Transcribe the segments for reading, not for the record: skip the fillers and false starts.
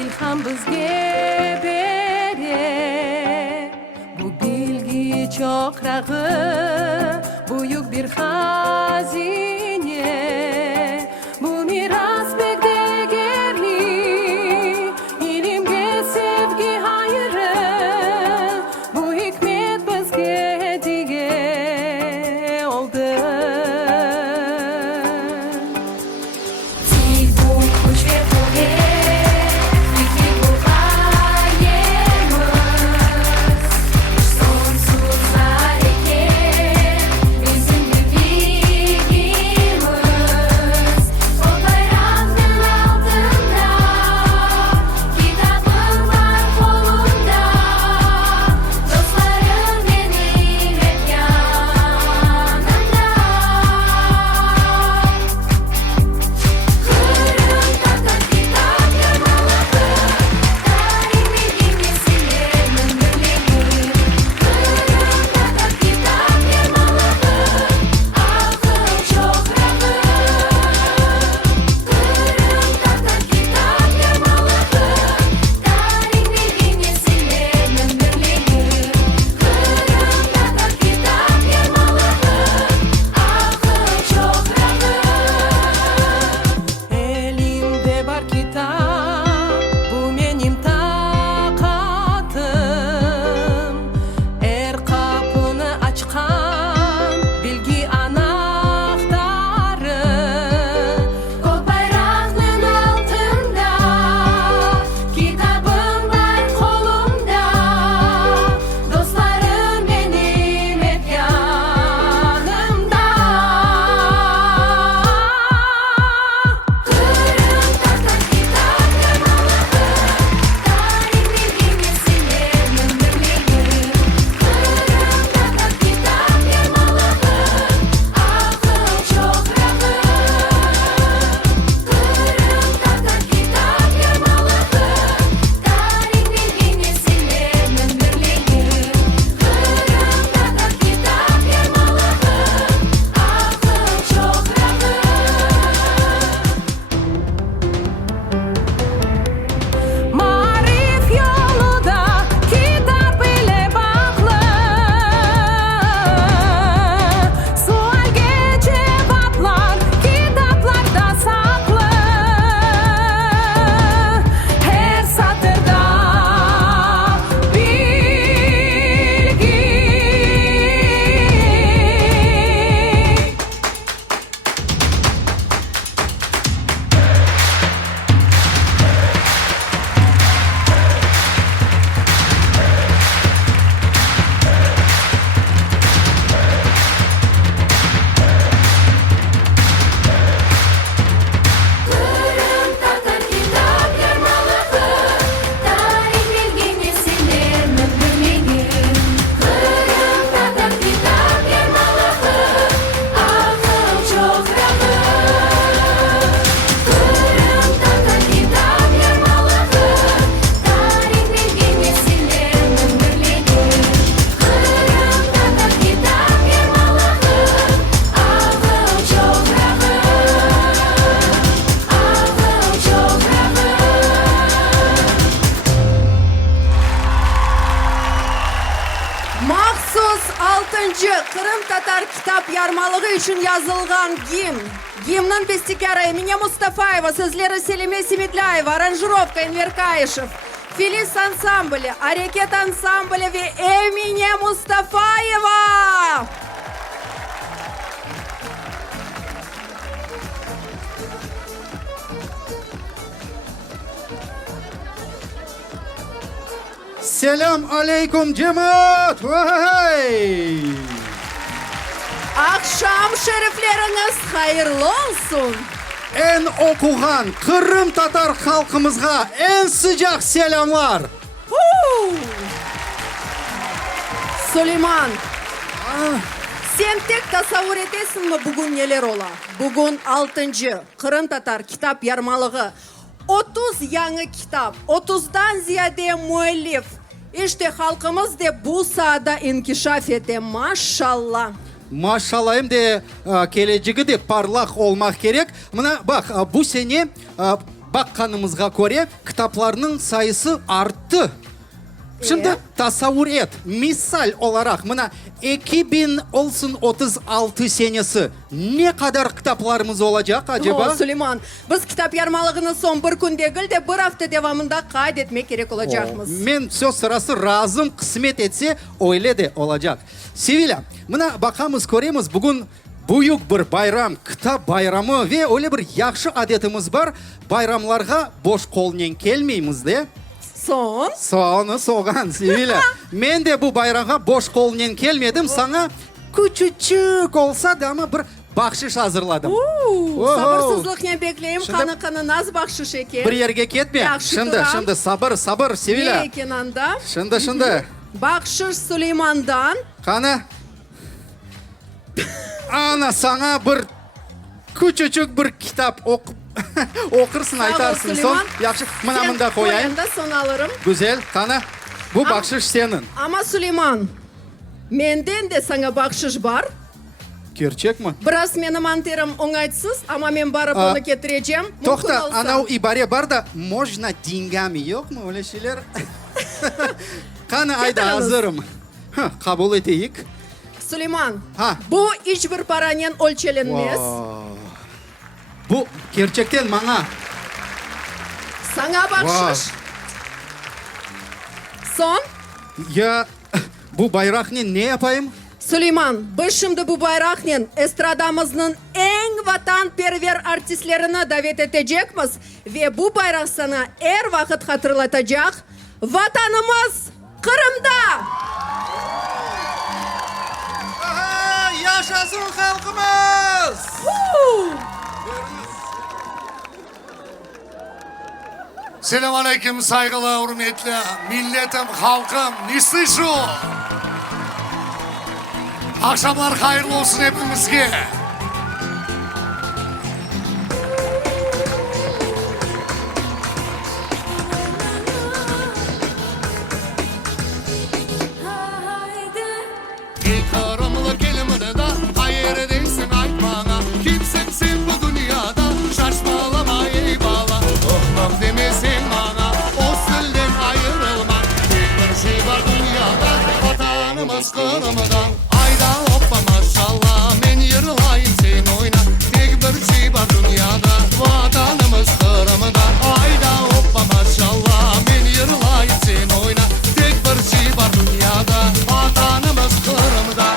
İlham bizge bere bu bilgi çok rağı büyük bir hazine bu miras pek değerli ilimge sevgi hayrı bu hikmet bizge hediye oldu. Kırım Tatar kitap yarmalığı için yazılgan gimn. Gimnin bestikarı Emine Mustafayeva, sözleri Selime Simitlayeva, aranjировка Enver Kayışev, Filiz Ansambli, Hareket Ansambli ve Emine Mustafayeva. Selam aleyküm cemaat. Hey! Akşam şerifleriniz hayırlı olsun. En okugan Kırım Tatar halkımızga en sıcak selamlar. Süleyman. Sen tek tasavvur edesin mi bugün neler ola? Bugün 6. Kırım Tatar kitap yarmalığı. 30 yangi kitap, 30'dan ziyade müellif. İşte halkımız da bu sahada inkişaf ete maşallah. Maşallah hem de geleceği de parlak olmak gerek. Mına bak bu sene bakkanımızga göre kitaplarının sayısı arttı. Şimdi tasavvur et. Misal olarak mına 2036 senesi ne kadar kitaplarımız olacak acaba? Süleyman, biz kitap yarmalığını son bir gün değil de bir hafta devamında kaydetmek gerek olacağımız. Men söz sırası razım kısmet etse öyle de olacak. Sevila, mına bakamız göremiz bugün büyük bir bayram, kitap bayramı ve öyle bir yakşı adetimiz var. Bayramlarga boş kolnen kelmeymiz de. Son? Soğanı soğan Sevila. Men de bu bayramga boş kolnen kelmedim. Sana küçücük olsa da ama bir bahşiş hazırladım. Sabırsızlıkla bekleyeyim. Şimdi- Kanı naz bakşış eken. Bir yerge ketme. Yakşı Şimdi duram. sabır Sevila. Ne eken anda? Şimdi. Bakşış Süleyman'dan. Kana. Ana sana bir küçücük bir kitap okursun aytarsın. Son Süleyman. yakşı mınamında koyayım. Sen son alırım. Güzel. Kana. Bu bakşiş senin. Ama Süleyman, menden de sana bakşış var. Gerçek mi? Biraz benim anterim oңайсыз ama ben barıp onu getireceğim. Mümkün Tohta, olsa. ana o ibare var da можно деньгами yok mu öyle şeyler? Kana ayda Getiriniz. hazırım. Kabul edeyik. Süleyman, Ha. bu hiçbir paranın ölçülenmez. Bu gerçekten bana. Sana bakşış. Son, Ya bu bayrak ne yapayım? Süleyman, biz şimdi bu bayrakla estradamızın en vatanperver artistlerini davet edeceğiz ve bu bayrak sana her vakit hatırlatacak. Vatanımız Kırım'da. Aha, yaşasın halkımız! Selam aleyküm saygılı hürmetli milletim, halkım, nesi şu? Akşamlar hayırlı olsun hepimizge. Kırımlı kelimini da hayır değilsin ayt bana. Kimsin sen bu dünyada şaşmalama eyvallah. Olmam demesin bana o sülden ayrılmak. Tek bir şey var dünyada vatanımız Kırım'dan. Ayda hoppa maşallah men yırılayım sen oyna. Tek bir şey var dünyada vatanımız Kırım'dan. Ayda hoppa maşallah men yırılayım sen oyna. Tek bir şey var dünyada vatanımız Kırım'dan.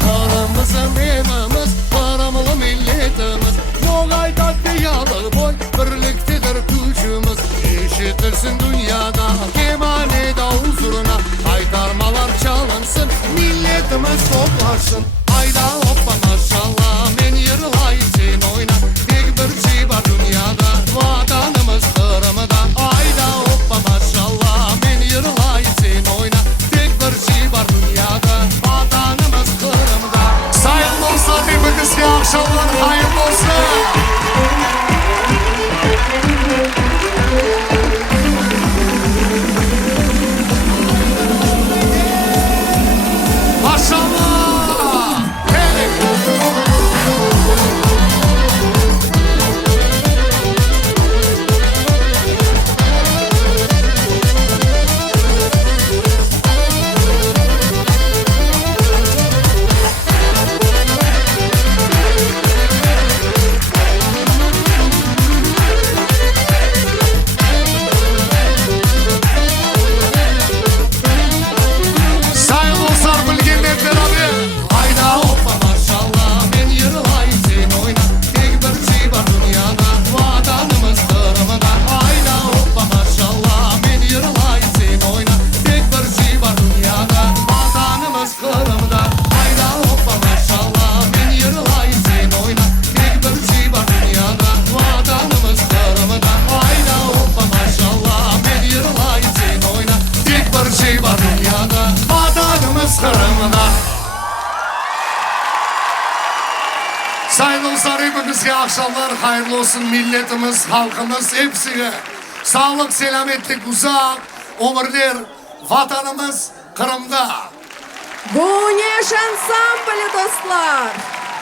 Kırımızın evimiz, Kırımlı milletimiz. Nolay tatlıyalı boy, birliktedir gücümüz. Eşitilsin dünyada, kemanede huzuruna. Kaytarmalar çalınsın, milletimiz toplarsın. Ayda hoppa maşallah, men yırılayım sen oyna. Tek bir şey var dünyada, vatanımız Kırım'da. Ayda hoppa maşallah, men yırılayım sen oyna. Tek bir şey var dünyada, vatanımız Kırım'da. Sayın olsa hepinizge akşamlar hayırlı olsun. Maşallah. Bärimizge akşamlar hayırlı olsun milletimiz, halkımız hepsine. Sağlık, selametlik, uzak ömürler. Vatanımız Kırım'da. Güneş ansambli dostlar.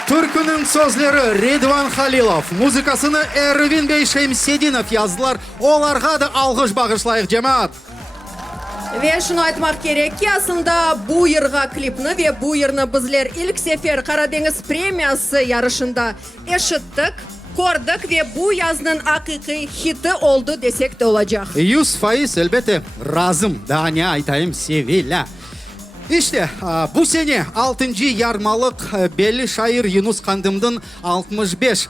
Türkünün sözleri Redvan Halilov, muzikasını Ervin Bey Şemsedinov yazdılar. Olarga da algış bağışlayıq cemaat. Ve şunu aytmak gerek ki aslında bu yırga klipni ve bu yırni bizler ilk sefer Karadeniz Premiyası yarışında eşittik, korduk ve bu yazının hakiki hiti oldu desek de olacak. 100% elbette razım. Daha ne aytayım Sevilla. İşte bu sene 6. yarmalık belli şair Yunus Kandım'ın 65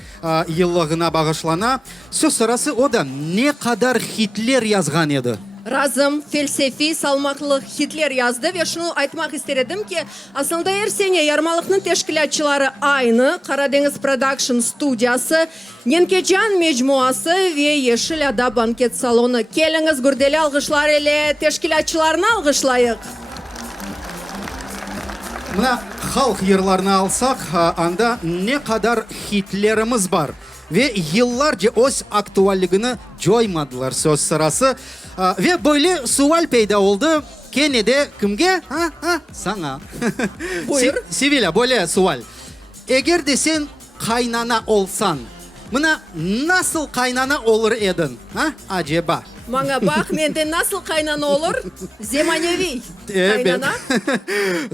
yıllığına bağışlana. Söz sırası o da ne kadar hitler yazgan edi. Razım, felsefi, salmaklı hitler yazdı ve şunu aytmak istedim ki aslında her sene yarmalıkның teşkilatçıları aynı. Karadeniz Production Studiyası, Nenkecan Mecmuası ve Yeşil Ada Banket Salonu. Keliniz gürdeli algışlar ile teşkilatçılarını algışlayıq. Mına halk yırlarını alsak anda ne kadar hitlerimiz var. Ve yıllarca öz aktualligini joymadılar söz sırası. Ve böyle sual peyda oldu. Kene de kimge? Sana. Buyur. Sevilla böyle sual. Eğer de sen kaynana olsan, mına nasıl kaynana olur edin? Acaba? Bana bak, mende nasıl kaynana olur? Zemanevi kaynana.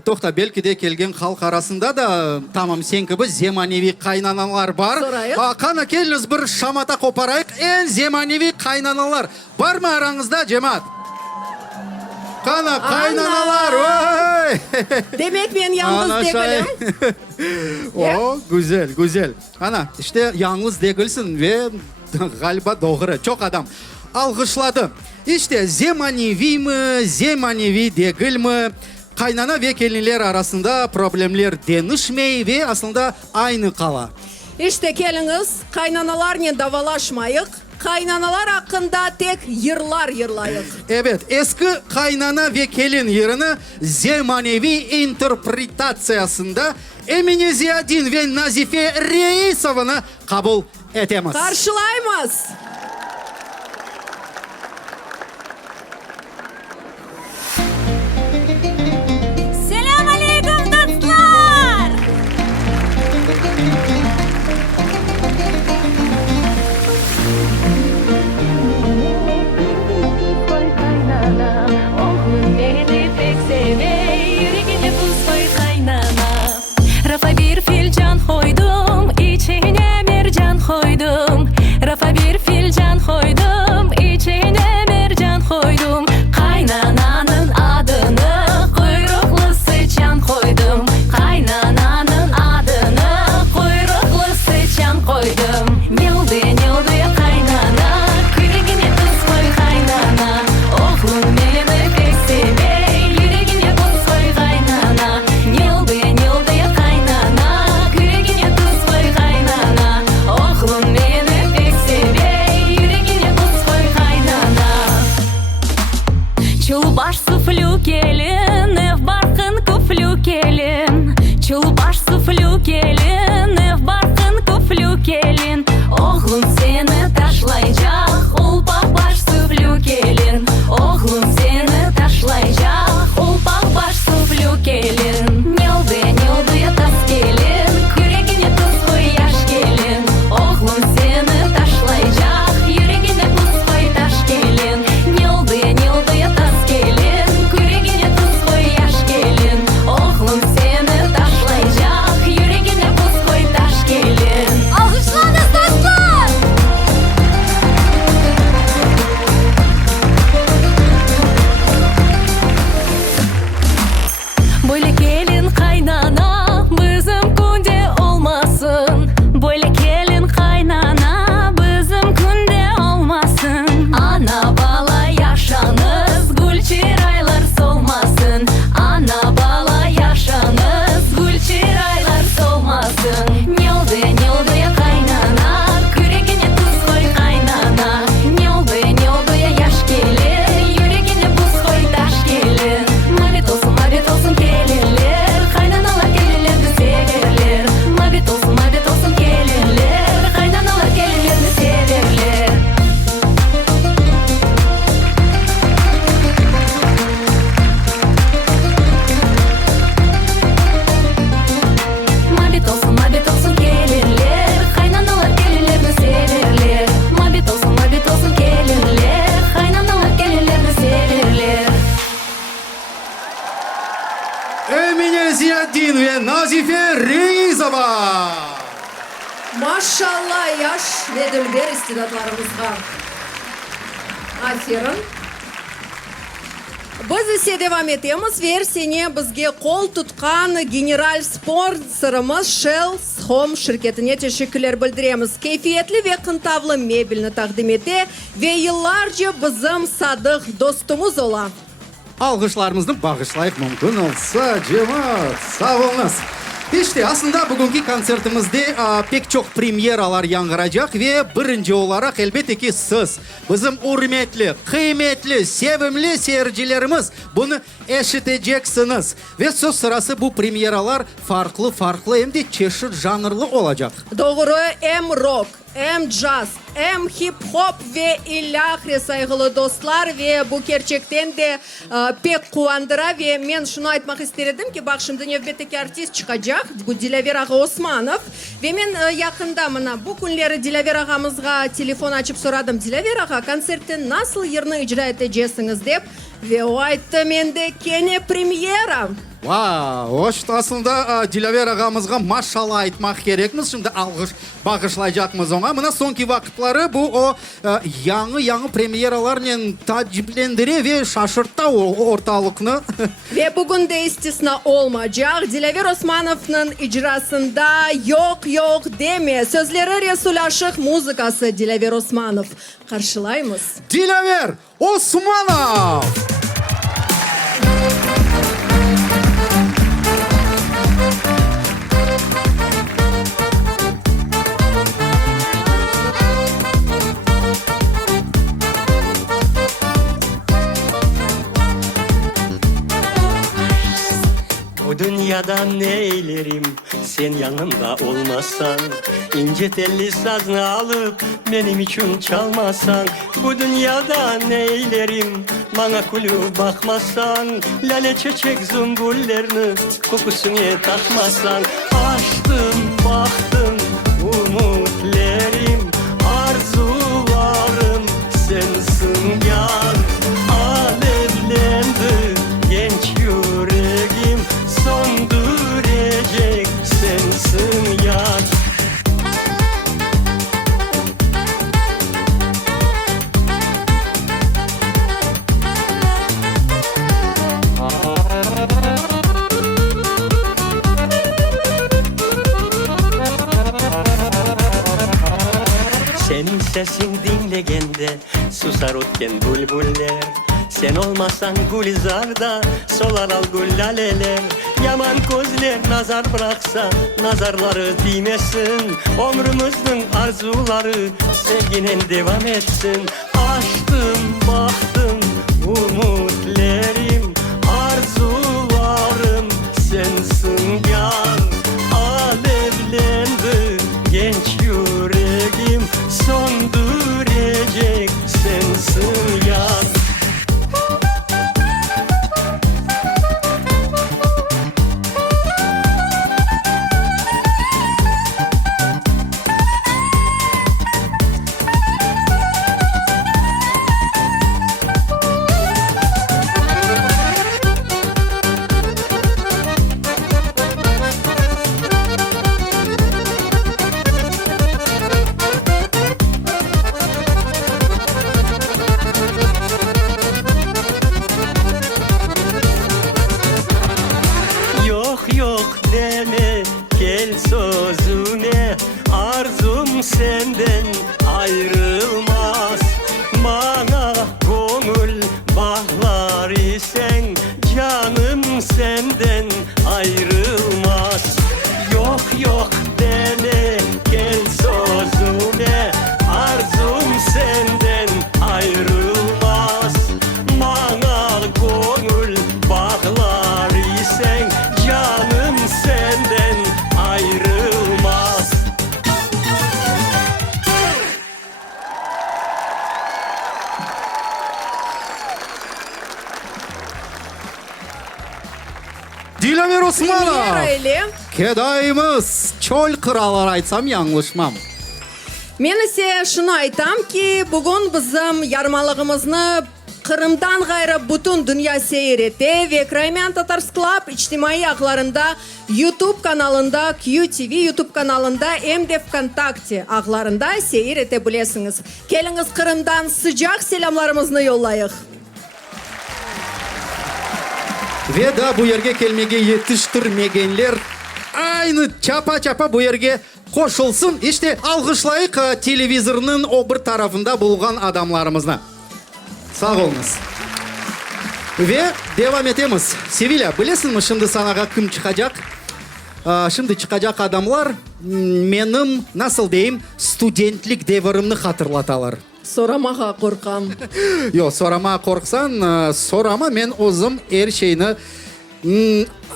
Toxta, belki de kelgen halk arasında da tamam sen gibi zemanevi kaynanalar var. Sorayıq. Kana keliniz bir şamata koparayıq. En zemanevi kaynanalar var mı aranızda cemaat? Kana kaynanalar. Vay! Demek ben yalnız değilim. O güzel güzel. Ana işte yalnız değilsin ve galiba doğru çok adam algışladı. İşte zemanevi mi, zemanevi değil mi? Kaynana ve gelinler arasında problemler denişmey ve aslında aynı kala. İşte geliniz kaynanalarla davalaşmayıq. Kaynanalar hakkında tek yırlar yırlayıq. Evet, eski kaynana ve gelin yerini zemanevi interpretasyasında Emine Ziyadin ve Nazife Reisova'nı kabul etemiz. Karşılayımız. Selam aleyküm dostlar. Koy kaynana, oğlum beni pek sevey, yüreğine buz koy kaynana. Rafa bir filcan koydum, içine mercan koydum. Rafa bir filcan koydum, içine mercan koydum. Kaynananın adını kuyruklu sıçan koydum. Kaynananın adını kuyruklu sıçan koydum. Nildi nildi kaynana, yüreğine tuz koy kaynana. Oğlum beni pek sevey, yüreğine buz koy kaynana. Nildi nildi kaynana, yüreğine tuz koy kaynana. Oğlum beni pek sevey, yüreğine buz koy kaynana. Чулбаш суфлю келин, в бархын куфлю келин. Чулбаш суфлю келин, в бархын куфлю келин. Oğlum seni taşlayacak, ulpak baş суфлю келин. Oğlum seni taşlayacak, ulpak baş суфлю келин. Нилды, нилды тас келин, yüreğine tuz koy yaş gelin. Oğlum seni taşlayacak, yüreğine tuz koy taş gelin. Nilды, nilды тас келин, yüreğine tuz Nurettin ve Nazife Reizova. Maşallah yaş vedilber istidatlarımızga. Aferin. Biz ise devam etemiz. Versiyani bizge kol tutkan general sponsorımız Shell Home şirketine teşekkürler bildiremiz. Keyfiyetli ve kıntavlı mebelini takdim ete ve yıllarca bizim sadık dostumuz olan. Alkışlarımızı bağışlayıp mümkün olsa cemaat. Sağ olunuz. İşte aslında bugünkü konsertimizde pek çok premieralar yangıracak ve birinci olarak elbette ki siz, bizim hürmetli, kıymetli, sevimli seyircilerimiz bunu eşiteceksiniz. Ve söz sırası bu premieralar farklı hem de çeşit janrlı olacak. Doğru, hem rock, hem jazz, hem hip hop ve ilahre saygılı dostlar ve bu gerçekten de pek kuandıra ve ben şunu aytmak istedim ki bak şimdi növbetteki artist çıkacak bu Dilaver Ağa Osmanov ve ben yakında mına bu günleri Dilaver Ağamızga telefon açıp soradım. Dilaver Ağa konsertin nasıl yerini icra edeceksiniz dep ve o ayttı mende kene premiera. Wow, aslında Dilaver ağamızga maşallah aytmak gerekmiz. Şimdi algış bağışlayacakmız ona. Mına sonki vakitleri bu o yanı premieralarla taciplendirir ve şaşırtta o ortalıkını. Ve bugün de istisna olmayacak. Dilaver Osmanov'un icrasında yok deme. Sözleri Resul Aşık, muzikası Dilaver Osmanov. Karşılayımız. Dilaver Osmanov. Bu dünyada neylerim sen yanımda olmasan, ince telli sazını alıp benim için çalmasan. Bu dünyada neylerim bana kulüp bakmasan, lale çiçek zumbullerini kokusunu takmasan. Açtım baktım umutlarım, arzularım sensin yar. Alevlendi genç yüreğim, söndürecek sensin yar. Senin sesin dinlegende susar otken bülbüller. Sen olmasan gülizarda solar al gül laleler. Yaman gözler nazar bıraksa nazarları değmesin. Ömrümüzün arzuları sevginin devam etsin. Açtım baktım umutlarım, arzularım sensin yar. Alevlendi genç yüreğim, söndürecek sensin yar. Yok deme gel sözüme, arzum senden ayrılmaz. Bana gönül bağlar isen canım senden ayrılmaz. Yok deme gel sözüme, arzum senden ayrılmaz. Bana gönül bağlar isen canım senden ayrılmaz. Dilaver Osmanov. Premiera ile. Kedayımız çöl kralar aytsam yanlışmam. Men ise şunu aytam ki bugün bizim yarmalığımızı Kırım'dan gayrı bütün dünya seyrete ve Krayman Tatars Club içtimai ağlarında YouTube kanalında, QTV YouTube kanalında hem de Vkontakte ağlarında seyretebilirsiniz. Geliniz Kırım'dan sıcak selamlarımızı yollayıq. Ve da bu yerge kelmege yetiştirmegenler aynı çapa bu yerge koşulsun. İşte alkışlayık televizorunun o bir tarafında bulgan adamlarımızla. Sağ olunuz. Ve devam etemiz. Sevilla, bilesiniz mi şimdi sanaga kim çıkacak? Şimdi çıkacak adamlar benim nasıl diyeyim studentlik devrimini hatırlatalar. Soramağa korkam. Yo, sorama korksan, sorama men özüm her şeyini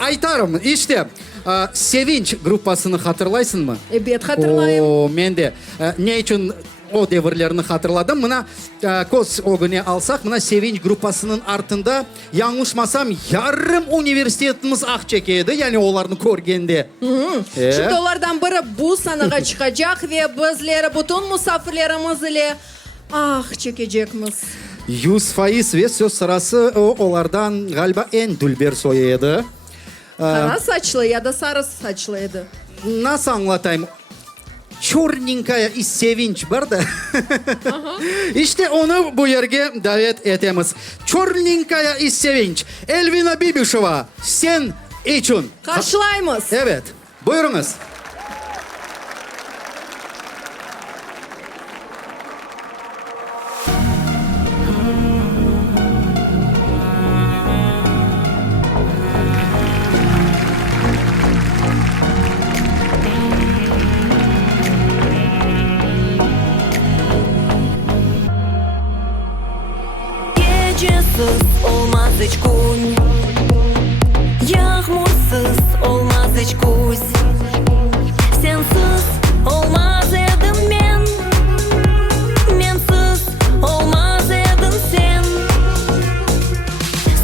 aytarım. İşte Sevinç gruppasını hatırlaysın mı? Evet, hatırlayayım. O, men de ne için o devirlerini hatırladım. Mına koz o güne alsak, mına Sevinç gruppasının artında yanlışmasam yarım üniversitetimiz ak çekeydi. Yani onlarını körgende. Şimdi onlardan biri bu sanaga çıkacak ve bizleri bütün misafirlerimiz ile çekecekmiz. 100% ve söz sırası onlardan galiba en dülber soyuydu. Kara saçlı ya da sarı saçlıydı. Nasıl anlatayım? Черненькая из Sevinç var da. İşte onu bu yerge davet etemiz. Черненькая из Sevinç. Elvina Bibişova. Sen için. Karşılayımız. Evet. Buyurunuz. Gecesiz olmaz hiç gün, yağmursuz olmaz hiç kuz. Sensiz olmaz edim men, mensiz olmaz edin sen.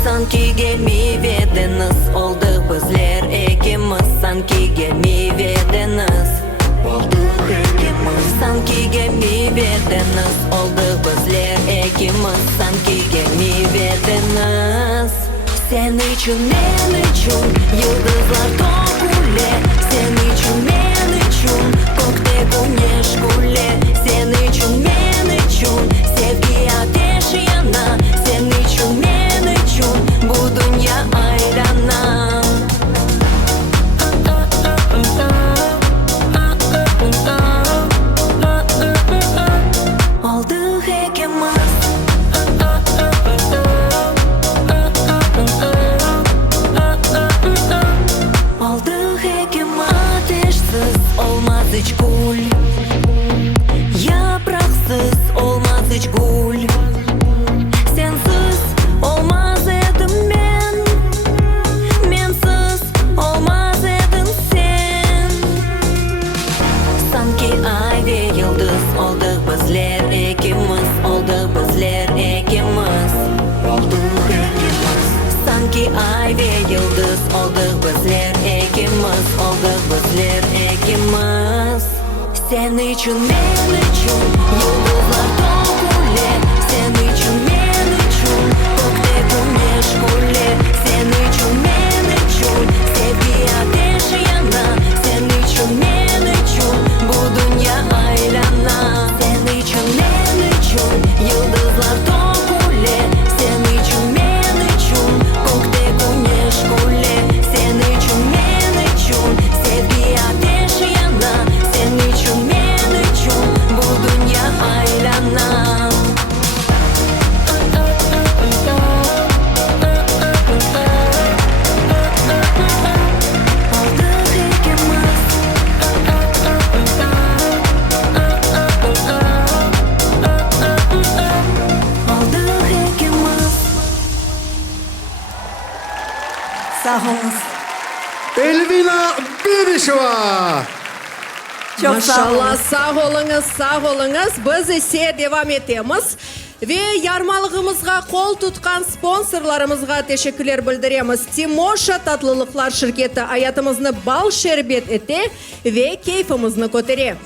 Sanki gelmeyvediniz, olduk bizler ikimiz. Sanki gelmeyvediniz, olduk ikimiz. Sanki gelmeyvediniz, olduk bizler ikimiz. Sanki gelmeyvediniz. Sen için, men için yıldızlar tokule. Sen için, men için kokte güneş gule. Sen için, men için sevgi ateşi yana. Sen için, men için bu dünya ayrana. Olduk ikimiz. Olduk ikimiz. Ateşsiz olmaz hiç gül, yapraksız olmaz hiç gül. Sensiz olmaz edim men, mensiz olmaz edin sen. Sanki ay ve yıldız olduk bizler ikimiz. Olduk bizler ikimiz. Olduk ikimiz. Sanki ay ve yıldız olduk bizler ikimiz. Olduk bizler ikimiz. Sen için, men için yıldızlar tokule. Sen için, men için kokte güneş gule. Sen için, men için sevgi ateşi yana. Sen için, men için bu dünya aylana. Sen için, men için yıldızlar tokule. Sen için, men için kokte güneş gule. Sen için, men için sevgi ateşi yana. Sen için, men için bu dünya aylana. Olduk ikimiz. Olduk ikimiz. Sağ olunuz. Elvina Bibişova. Çok maşallah, sağ olunuz. Biz ise devam etemiz. Ve yarmalığımızga kol tutkan sponsorlarımızga teşekkürler bildiremiz. Timosha Tatlılıklar şirketi hayatımızını bal şerbet eti ve keyfimizni kotere.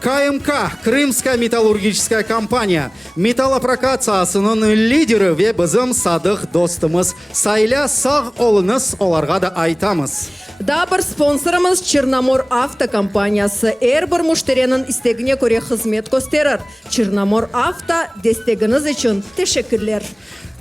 КМК, Крымская металлургическая компания, металлопрокат саасының лидері ве бізім садық достымыз. Сайля сағ олыңыз, оларға да айтамыз. Дабыр спонсорымыз Черномор авто компаниясы. Әрбір мүштәренің істегіне көре қызмет көстерір. Черномор авто дестегіңіз үшін тешекірлер.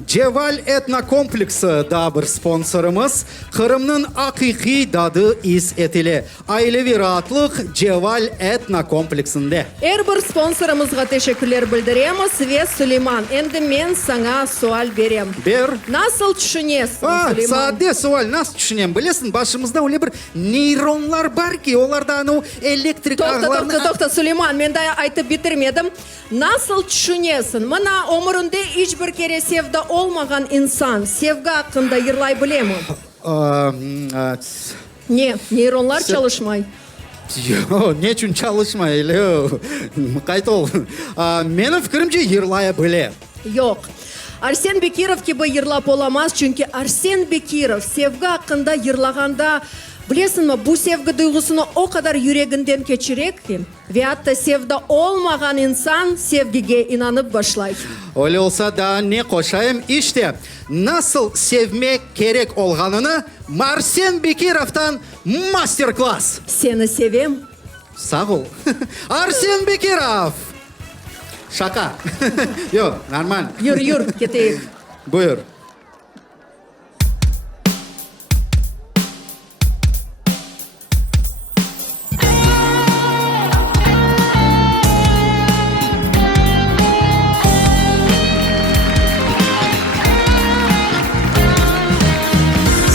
Джеваль этнокомплексы да бір спонсорымыз. Қырымның ақиқи дады ис етілі. Айлеви ратлық Джеваль этнокомплексінде. Әрбір спонсорымызға тешекірлер білдіреміз. Ве Сулейман, енді мен саңа суал берем. Бер. Насыл түшінесің, Сулейман? Сааде суал, нас түшінем. Білесің, башымызда оле бір нейронлар бар ки, оларда ану электрик ағыларны... Тоқта, Сулейман, мен да айтып бітірмедім. Насыл түшінесің? Мына өмірінде ешбір кере севда olmagan insan sevgi hakkında yırlay bile mi? Ne? Neyronlar çalışmay. Yo, ne için çalışmayı? Kaytol. Benim fikrimce yırlaya bile. Yok. Arsen Bekirov gibi yırlap olamaz çünkü Arsen Bekirov sevgi hakkında yırlaganda bilesің mi, bu sevgi duygusunu o kadar yüreğinden geçirek ki ve hatta sevda olmagan insan sevgiye inanıp başlayır. Öyle olsa da ne koşayım? İşte nasıl sevmek gerek olganını Arsen Bekirov'tan masterclass. Seni sevem. Sağ ol. Arsen Bekirov. Şaka. Yok, normal. Yürü, gideyim. Buyur.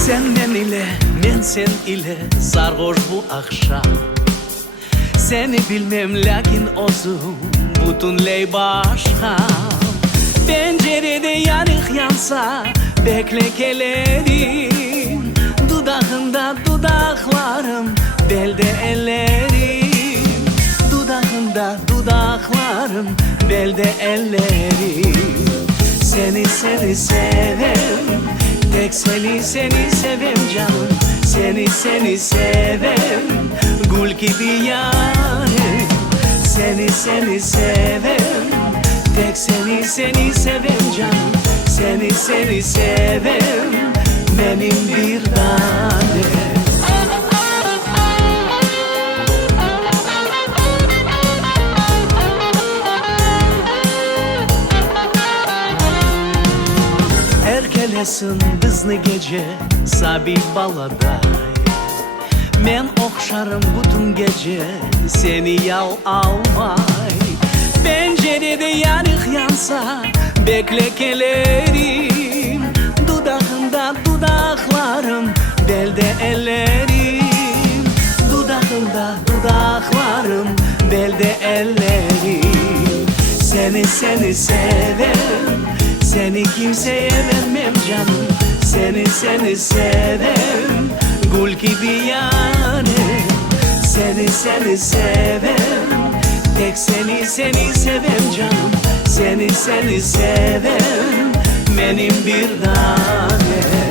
Senden ile, men sen ile sarhoş bu akşam. Seni bilmem lakin ozum bütünley başka. Pencerede yanık yansa bekle gelerim. Dudağında dudaklarım, belde ellerim. Dudağında dudaklarım, belde ellerim. Seni sevem, tek seni sevem canım. Seni sevem, gül gibi yani. Seni sevem, tek seni sevem canım. Seni sevem, benim bir tanem. Erkelesin bizni gece sabi baladay. Men okşarım bütün gece seni yal almay. Pencerede yanık yansa bekle gelerim. Dudağında dudaklarım, belde ellerim. Dudağında dudaklarım, belde ellerim. Seni sevem, seni kimseye vermem canım. Seni sevem, gül gibi yani. Seni sevem, tek seni sevem canım. Seni sevem, benim bir tanem.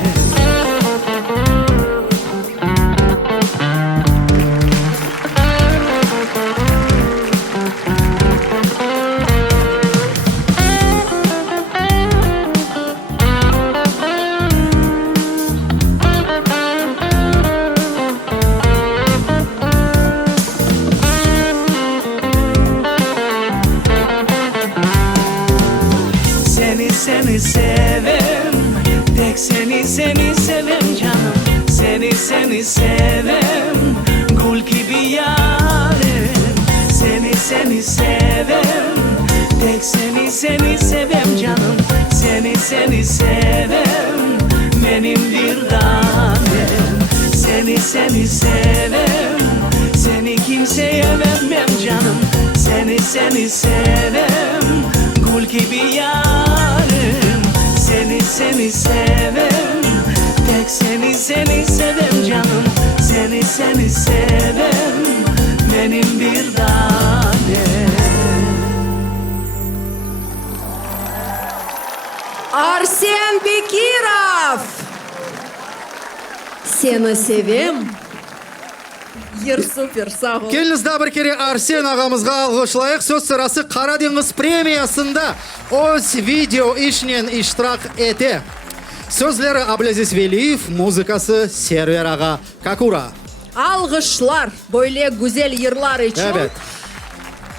Seni sevem, tek seni sevem canım. Seni sevem, gül gibi yarim. Seni sevem, tek seni sevem canım. Seni sevem, benim bir tanem. Seni sevem, seni kimseye vermem canım. Seni sevem, gül gibi yarim. Seni sevem, tek seni sevem canım. Seni sevem, benim bir tanem. Arsen Bekirov. Seni sevem. Супер, sağ ol. Келіңіз да бір кере Арсен ағамызға алғышлайық. Сөз сырасы Қара деңіз премиясында өз видео ішінен иштирак ете. Сөзлері Абыләзиз Велиев, музыкасы Сервер аға Какура. Alkışlar böyle güzel yıllar için. Evet.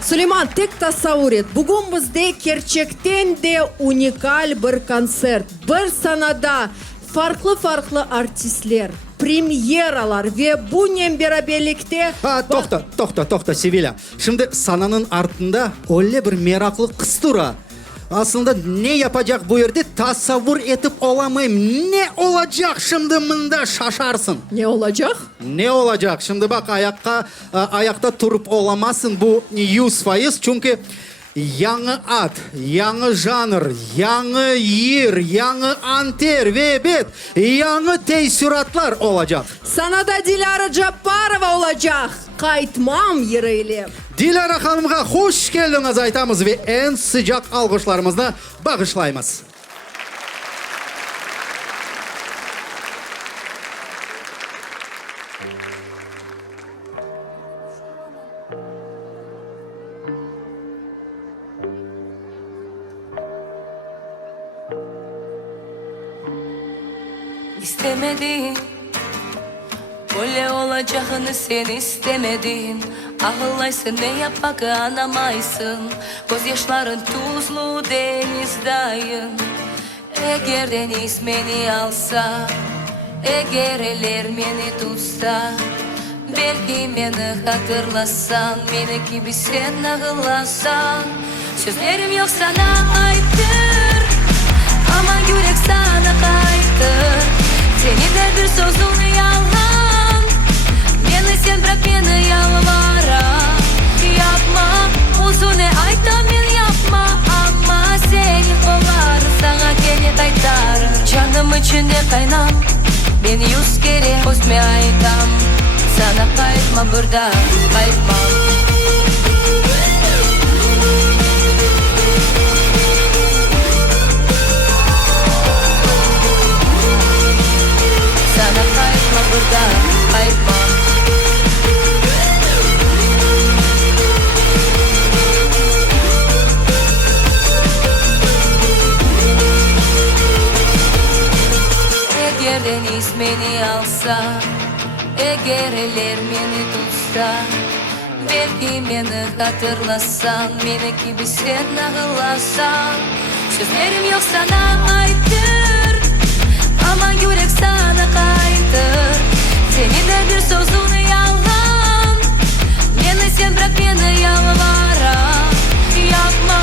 Süleyman tek tasavvur et. Bugün bizde gerçekten de unikal bir konser. Bir sanada farklı artistler, premyeralar ve bununla beraberlikte... Toxta Sevilla. Şimdi sananın артында öyle bir meraklı kız dura. Aslında ne yapacak bu yerde tasavvur etip olamayım. Ne olacak şimdi mında şaşarsın. Ne olacak? Ne olacak? Şimdi bak ayakta durup olamazsın bu 100%. Çünkü yanı at, yanı janr, yanı yer, yanı anter ve bet, yanı tesisatlar olacak. Sana da Dilara Cabbarova olacak. Kayıtmam yeriyle. Dilara Hanım'a hoş geldiniz aytamız ve en sıcak alkışlarımızla bağışlayımız. İstemedin, böyle olacağını sen istemedin. Ağlaysın ne yapak anlamaysın. Gözyaşların tuzlu denizdayın. Eğer deniz beni alsa, eğer eller beni tutsa, belki beni hatırlasan, beni gibi sen ağlasan. Sözlerim yok sana aytır, ama yürek sana kaytır. Senin de bir sözün yalan, beni sen bırak beni yalvara. Yapma, uzun aytam ben yapma, ama senin kolların sana gene kaytarır. Canım içinde kaynam, beni 100 kere özme aytam. Sana kaytma burada, kaytma. Sana kaytma burada, kaytma. Eğer deniz beni alsa, eğer eller beni tutsa, belki beni hatırlasan, beni gibi sen ağlasan. Sözlerim yok sana aytır, ama yürek sana kaytır. Senin de bir sözün yalan, beni sen bırak beni yalvara. Yapma,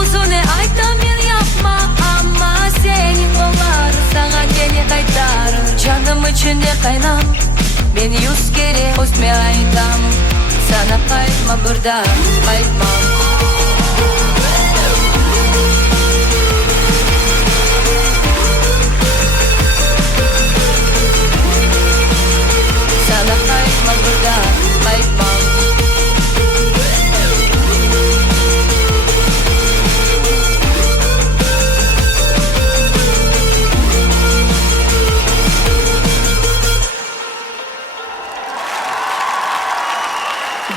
uzun aytam ben yapma, ama senin kolların sana gene kaytarır. Canım içinde kaynam, beni 100 kere özme aytam. Sana kaytma burada, kaytma. Sana kaytma burada, kaytma.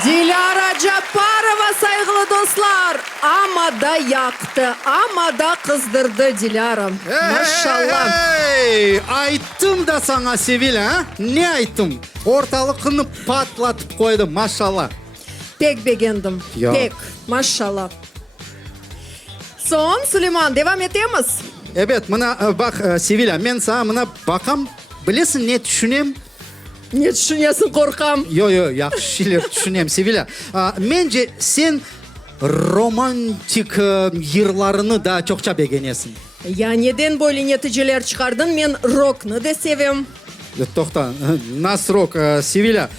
Dilara Cabbarova saygılı dostlar. Ama da yaktı, ama da kızdırdı Dilara. Maşallah. Hey, ayttım da sana Sevilla, ha? Ne ayttım? Ortalıkını patlatıp koydum maşallah. Pek beğendim. Ya. Pek. Maşallah. Son Süleyman devam edemiz. Evet, bak Sevilla, ben sana bakam, bilesin ne düşünem? Ne düşünüyorsun korkam? Yo, yaxshi şeyler düşünem Sevilla. Bence sen romantik yırlarını da çokça beğeniyorsun. Ya neden böyle neticeler çıkardın? Ben rock'nu da sevim. Toxta, nasıl rock Sevilla?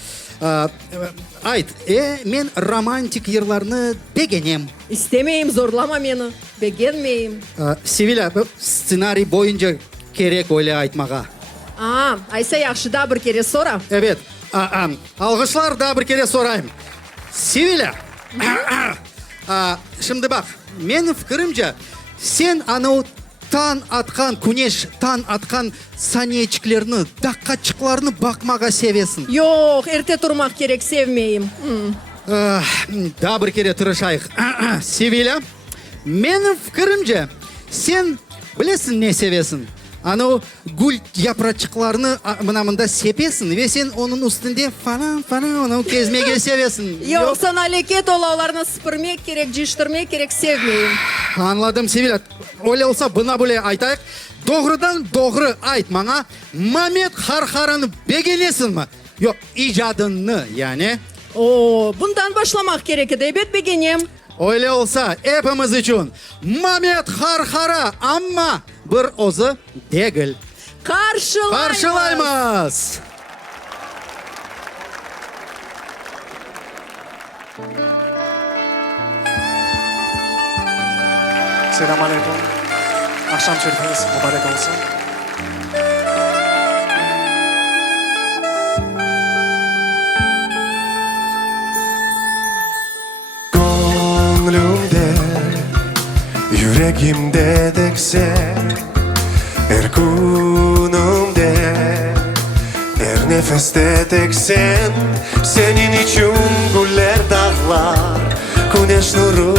Ayt, men romantik yırlarını beğenem. İstemeyim, zorlama beni. Beğenmeyim. Sevilla, ssenariy boyunca gerek öyle aytmağa. Aysa yaxşı da bir kere sonra. Evet, alkışlar da bir kere sorayım. Sevilla, şimdi bak, benim fikrimce sen Таң атқан күнеш, таң атқан санечкілерні, даққатшықларны бақмаға севесін. Yok, erте turmak gerek, sevmeyim. Да, бір кере тырышайық. Севиля, менің пікірімже, сен білесің не севесің? Анау гүл япрачықларны мына сепесін, ве сен оның үстінде фанан, оны кезмеге севесін. Yok, sana leket olaularını sıpırmek gerek, жиштырмек керек, sevmeyim. Anladım Севиля. Öyle olsa buna böyle айтайық. Doğrudan doğru ayt маңа. Мамет Хархараны бегенесін mi? Yok, icadını yani. Oo, bundan başlamak gerek edi, evet begenem. Öyle olsa hepimiz için Mehmet Harhara ama bir ozu değil. Karşılayımız. Selamünaleyküm. Akşam şerifiniz mübarek olsun. Gönlümde, yüreğimde dekse, her günümde, her nefeste teksen, senin için güller dağlar, güneş nuru,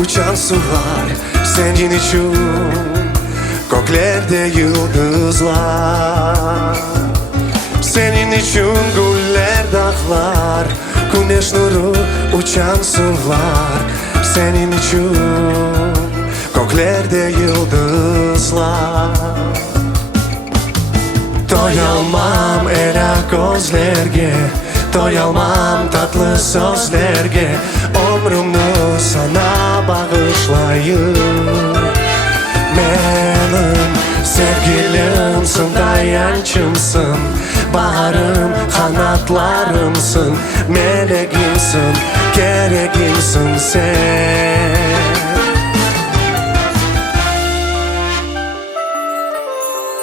uçan sular, senin için göklerde yıldızlar. Senin için güller dağlar, güneş nuru, uçan sular, senin için göklerde yıldızlar. Doyalmam ela gözlerge, doyalmam tatlı sözlerge, ömrümü sana bağışlayayım. Benim sevgilimsin, dayançımsın, baharım, kanatlarımsın, meleğimsin, gereğimsin sen.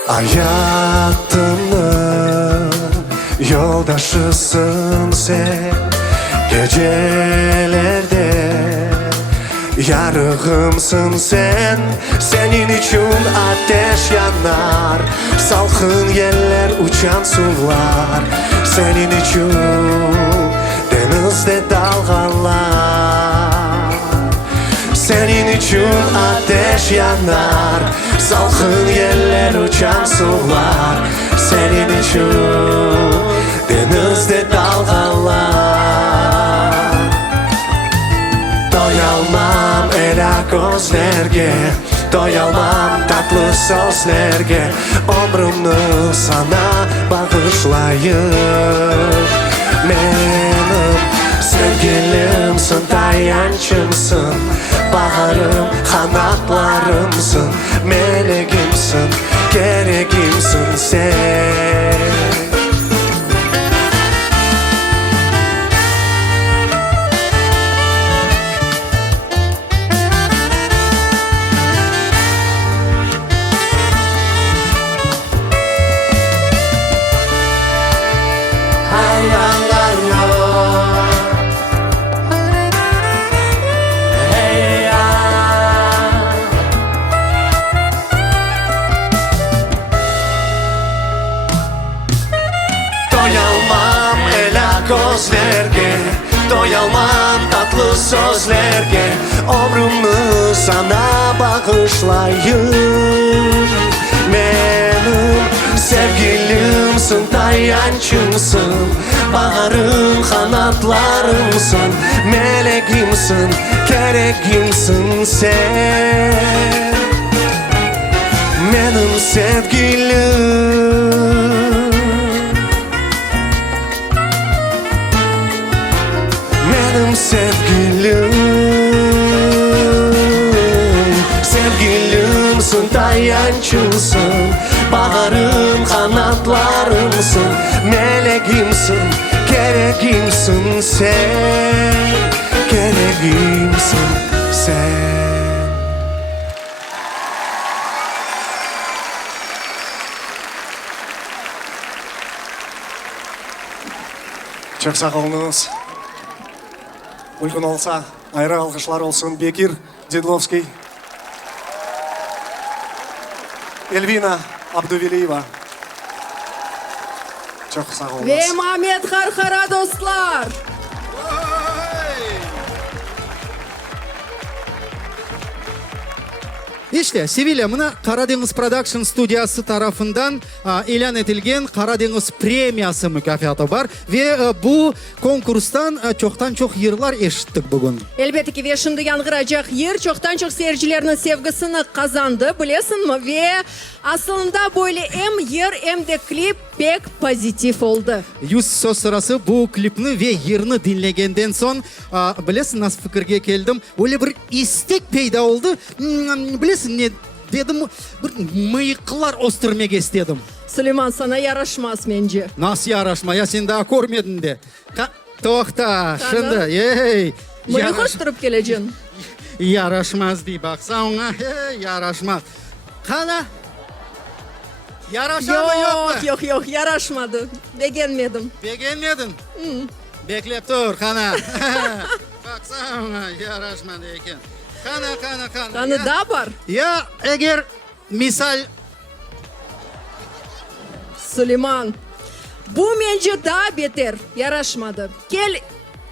Hayatımın yoldaşısın sen, gecelerde yarığımsın sen. Senin için ateş yanar, salkın yeller, uçan sular, senin için denizde dalgalar. Senin için ateş yanar, salkın yeller, uçan sular, senin için denizde dalgalar. Doyalmam ela gözlerge, doyalmam tatlı sözlerge, ömrümü sana bağışlayayım. Benim sevgilimsin, dayançımsın, baharım, kanatlarımsın, meleğimsin, gereğimsin sen. Doyalmam ela gözlerge, doyalmam tatlı sözlerge, ömrümü sana bağışlayayım. Benim sevgilimsin, dayançımsın, baharım, kanatlarımsın, meleğimsin, gereğimsin sen. Benim sevgilim, benim sevgilim, sevgilimsin, dayançımsın, baharım, kanatlarımsın, meleğimsin, gereğimsin sen, gereğimsin sen. Çok sağ olunuz. Uygun olsa ayrı alkışlar olsun. Bekir Didlovski. Elvina Abduvelieva. Çok sağ olun. Ve Mehmet Harhara dostlar. İşte Sevilla mına Karadeniz Production Studiyası tarafından ilan edilgen Karadeniz Premiyası mükafatı var. Ve bu konkurstan çoktan çok yıllar eşittik bugün. Elbette ki ve şimdi yangıracak yer çoktan çok seyircilerinin sevgisini kazandı bilesin mi? Ve aslında böyle hem yer hem de klip pek pozitif oldu. Yüz söz sırası bu klipni ve yerini dinlegenden son bilesin nasıl fikirge geldim. Öyle bir istek peyda oldu. Bilesin ne dedim, bir mıyıklar ostırmak istedim. Süleyman sana yaraşmaz bence. Nasıl yaraşma ya, sen daha görmedin de. Tohta şimdi hey. Mıyık ostırıp geleceksin. Yaraşmaz diye baksa ona yaraşmaz. Kana yaraşar mı yok mu? Yok yaraşmadı. Beğenmedim. Beğenmedin? Beklep dur kana. Baksana ona yaraşmadı eken. Kana. Kanı da var. Ya eğer misal Süleyman. Bu bence daha beter yaraşmadı. Gel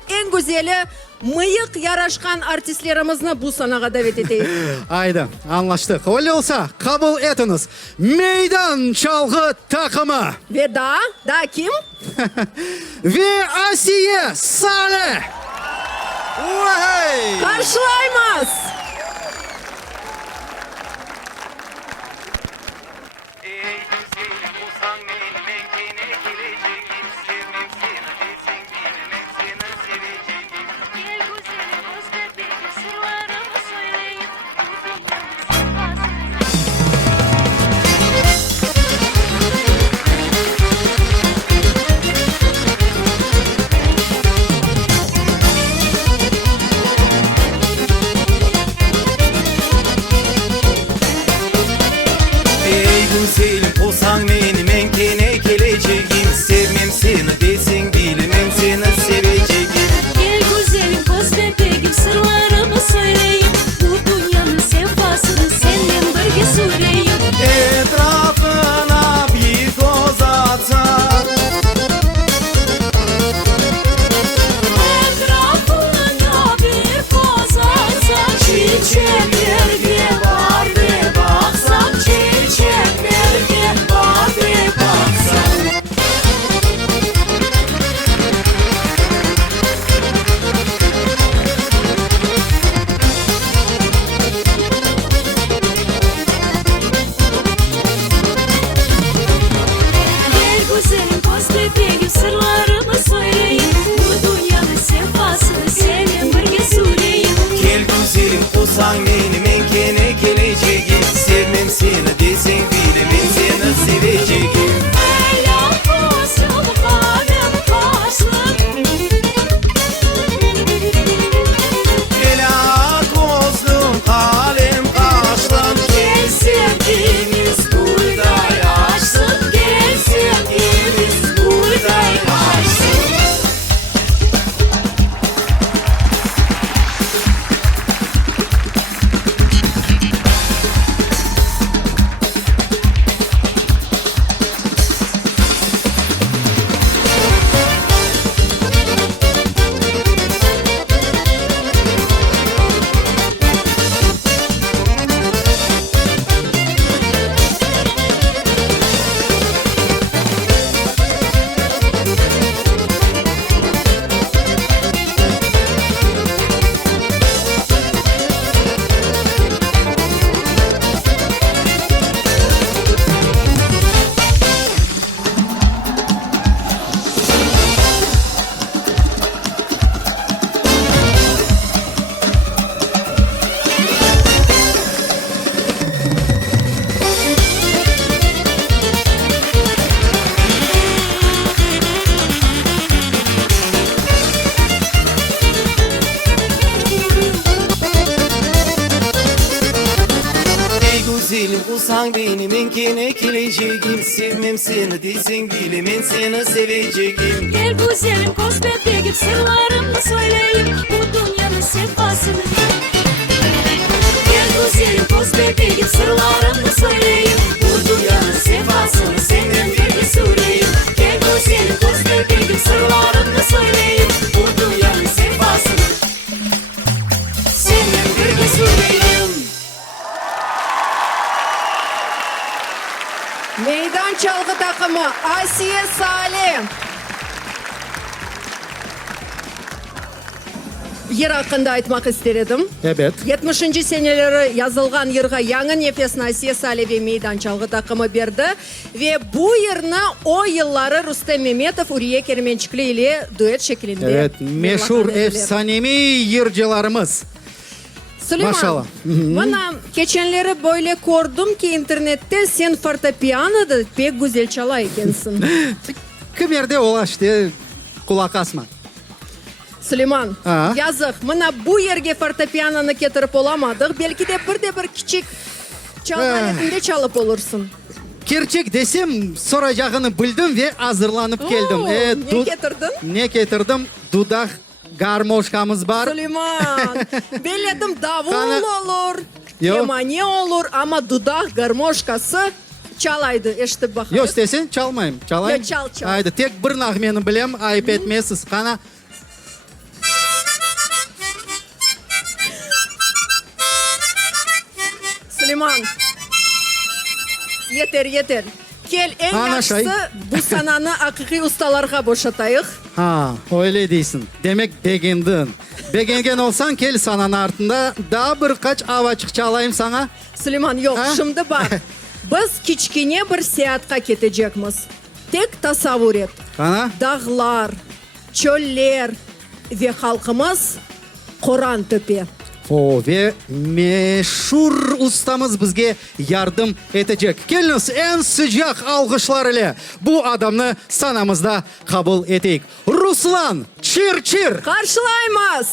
en güzeli mıyık yaraşkan artistlerimizni bu sanağa davet edeyim. Haydi anlaştık. Öyle olsa kabul etiniz. Meydan çalgı takımı. Ve daha kim? Ve Asiye Saleh. Vay! Karşılaymaz. Gel güzelim özbek sırlarımı söyleyeyim. Bu dünyanın sefasını. Ey güzelim olsan benim en kene geleceğim. Sevmem seni desin bilmem seni seveceğim. Gel güzelim göz bebeğim sırlarımı söyleyeyim. Bu dünyanın sefasını seninle birge süreyim. Etrafına bir göz atar. Etrafına bir göz atsan çiçeklerge var ve baksan çiçeklerge var ve baksan. Gel güzelim göz bebeğim sırlarımı söyleyeyim. Bu dünyanın sefasını senin birge süreyim. Gel güzelim olsan benim en kene geleceğim. Sevmem seni desin bilmem seni seveceğim. Ela olsun kalem kaşlım. Ela gözlüm kalem kaşlım. Gel sevgimiz buğday açsın. Gel sevgimiz buğday açsın. Ey güzelim olsan benim en kene geleceğim. Sevmem seni desin bilmem seni seveceğim. Gel güzelim göz bebeğim sırlarımı söyleyeyim. Bu dünyanın sefasını. Gel güzelim göz bebeğim sırlarımı söyleyeyim. Bu Meydan çalgı takımı Asiye Salih. Yer hakkında aytmak istedim. Evet. 70 seneleri yazılgan yırga yanı nefesini Asiye Salih ve meydan çalgı takımı berdi. Ve bu yerini o yılları Rustem Mehmetov, Uriye Kermençikli ile düet şeklinde. Evet, meşhur yırlakan ediler. efsanemi yırcılarımız. Süleyman, Maşallah. bana geçenleri böyle gördüm ki internette sen fortepianoda pek güzel çalay ekensin. Kim yerde ulaştı kulak asma. Süleyman, Ha? yazık. Bana bu yerge fortepianonu getirip olamadık. Belki de bir küçük çal aletinde çalıp olursun. Kirçik desem soracağını bildim ve hazırlanıp geldim. Oo, ne getirdin? Ne getirdim? Dudak garmoşkamız var. Süleyman, belledim davul Kana- olur, Yo. kemane olur ama dudak garmoşkası çalaydı. İşte bakın. Yok desin çalmayayım. Çalayım. Yo, çal. Haydi tek bir nağmeni bilem ayıp etmesiz. Kana Süleyman. Yeter. Gel en Ana yaxşısı şey. bu sananı hakiki ustalarga boşatayıq. ha öyle değilsin. Demek beğendin. Beğengen olsan kel sanan артында daha birkaç avaçık çalayım sana. Süleyman yok Ha? şimdi bak. Biz kichkine bir seyahatga ketecekmiz. Tek tasavvur et. Kana Dağlar, çöller ve halkımız Kur'an töpe. o ve meşhur ustamız bizge yardım edecek. Geliniz en sıcak alkışlar ile bu adamı sanamızda kabul ettik. Ruslan Çir. Karşılayımız.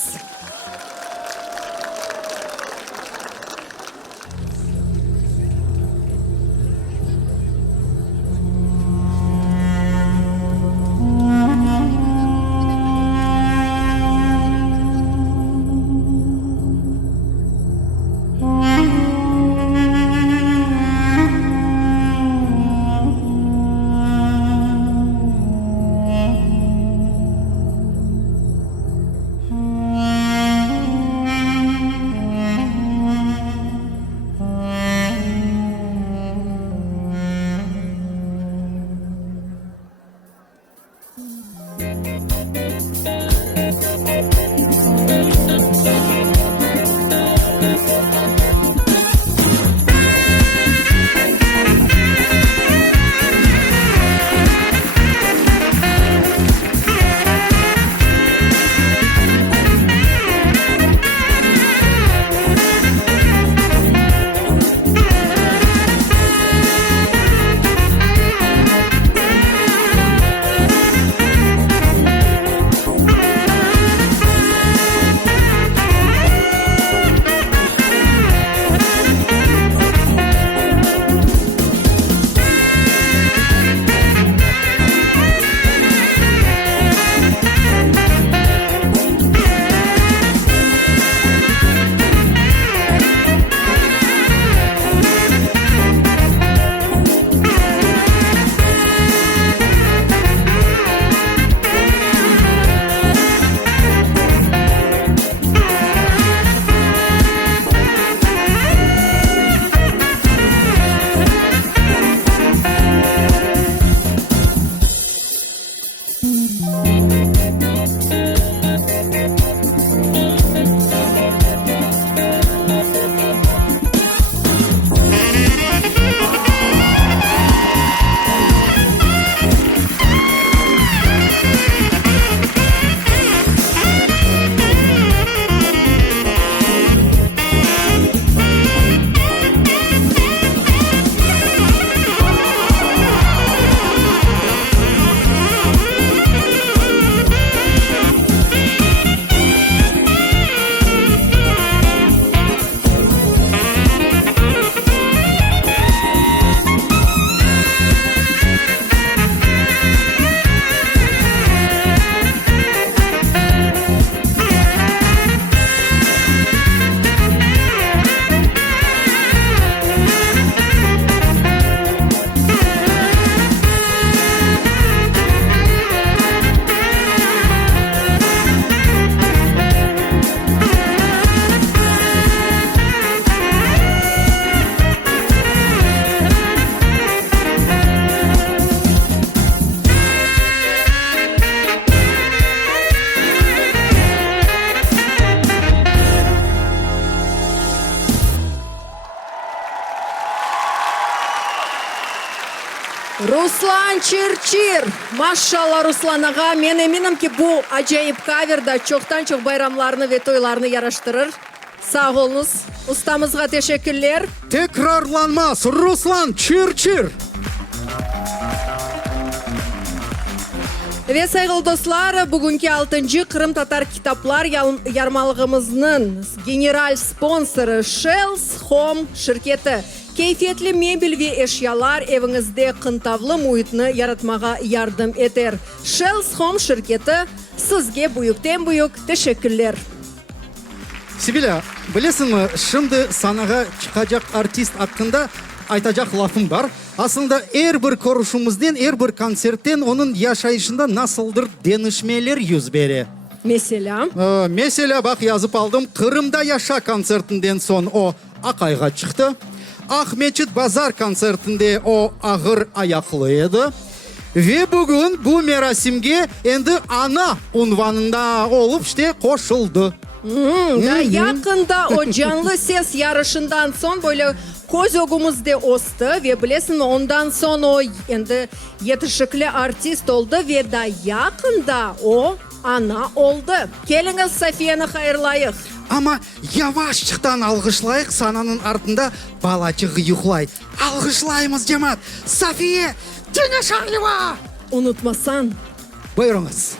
Ruslan Çirçir. Maşallah Ruslan ağa. Men eminim ki bu acayip cover da çoktan çok bayramlarını ve toylarını yaraştırır. Sağ olunuz. Ustamızga teşekkürler. Tekrarlanmaz Ruslan Çirçir. Ve saygılı dostlar, bugünkü 6. Kırım Tatar Kitaplar yarmalığımızın general sponsoru Shells Home şirketi. Keyfiyetli mebel ve eşyalar evinizde kıntavlı muhitni yaratmağa yardım eder. Shells Home şirketi sizge büyükten büyük teşekkürler. Sibila, bilesің mi, şimdi sanaga çıkacak artist hakkında aytacak lafım var. Aslında her bir koruşumuzdan, her bir konsertten onun yaşayışında nasıldır denişmeler yüz beri. Mesela? Mesela bak yazıp aldım. Kırım'da Yaşa konsertinden son o Akay'a çıktı. Ahmetçit Bazar konsertinde o ağır ayaklıydı. Ve bugün bu merasimge endi ana unvanında olup işte koşuldu. Da yakında o canlı ses yarışından son böyle kozogumuzda ostı ve bilesin ondan sonra o endi yetişikli artist oldu ve da yakında o ana oldu. Geliniz Safiya'nı hayırlayıq. Ama yavaşçıktan algışlayık, sananın ardında balacığı yuhlay. Algışlayımız cemaat. Safiye Ceneşarlıva. Unutmasan. Buyurunuz.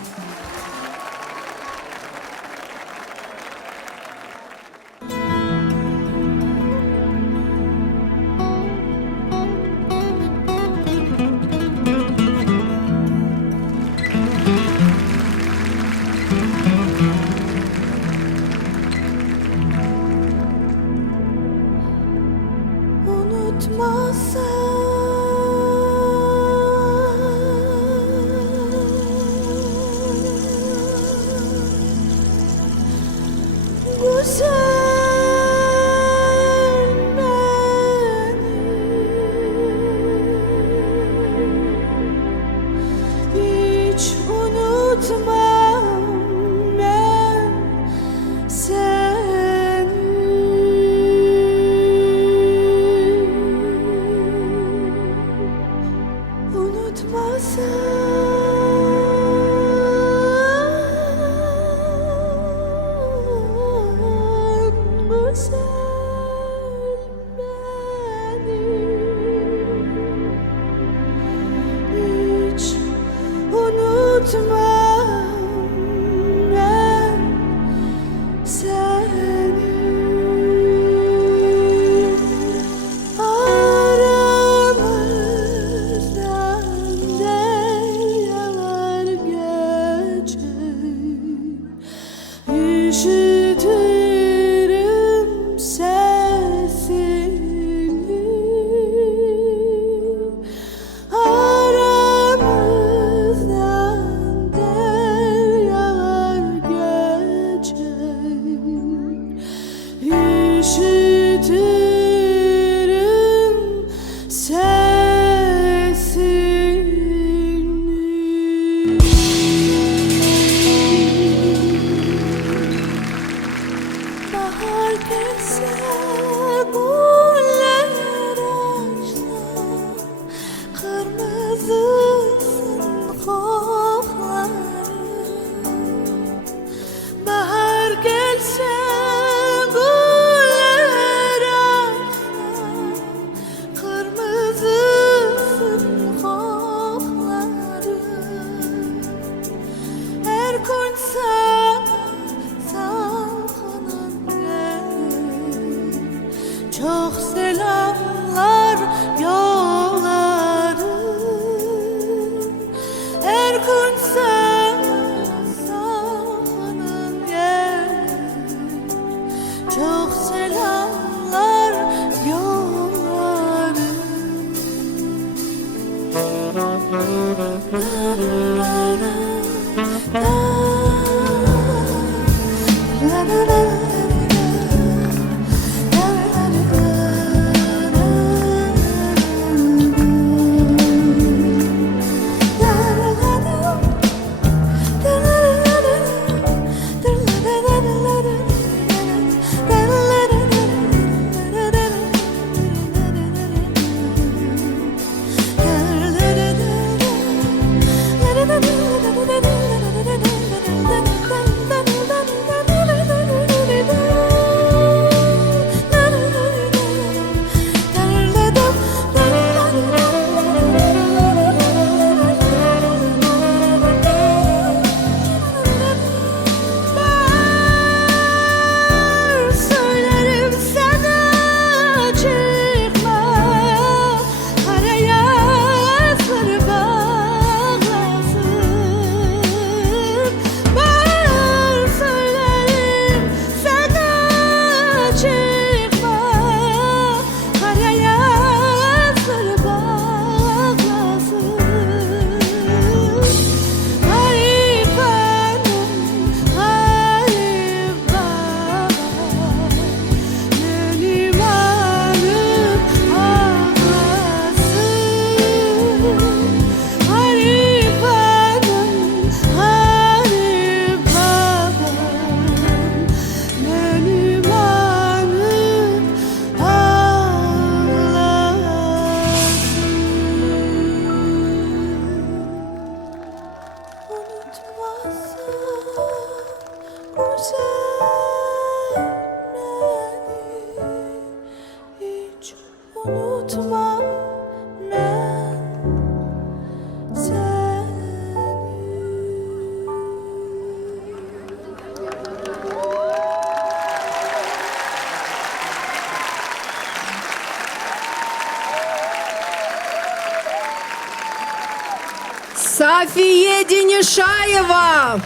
Safiye Denişaeva.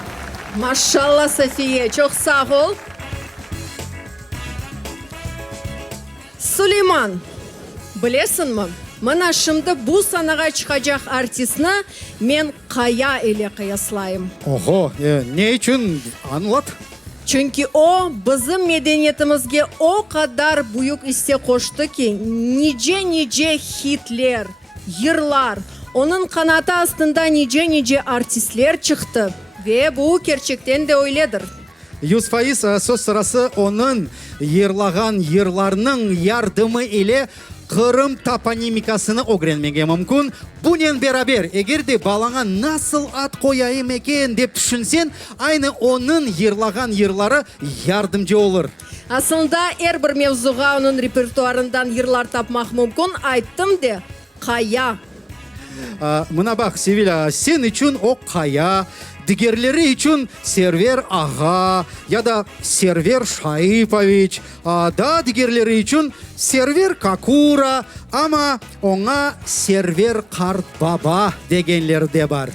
Maşallah Safiye, çok sağ ol. Süleyman, bilesin mi? Mana şimdi bu sanaga çıkacak artistni men Kaya ile kıyaslayayım. Oho, ne için anlat? Çünkü o bizim medeniyetimizge o kadar büyük hisse koştu ki nice hitler, yırlar, onun kanatı aslında nice artistler çıktı. Ve bu gerçekten de öyledir. 100% söz sırası onun yırlagan yırlarının yardımı ile Kırım toponimikasını öğrenmege mümkün. Bunun beraber eğer de balana nasıl ad koyayım eken dep düşünsen, aynı onun yırlagan yırları yardımcı olur. Aslında her bir mevzuga onun repertuarından yırlar tapmak mümkün. Ayttım de Kaya. Mına bak Sevilla, sen için o Kaya, diğerleri için Server Ağa ya da Server Şaipoviç, da diğerleri için Server Kakura, ama ona Server Karbaba degenler de var.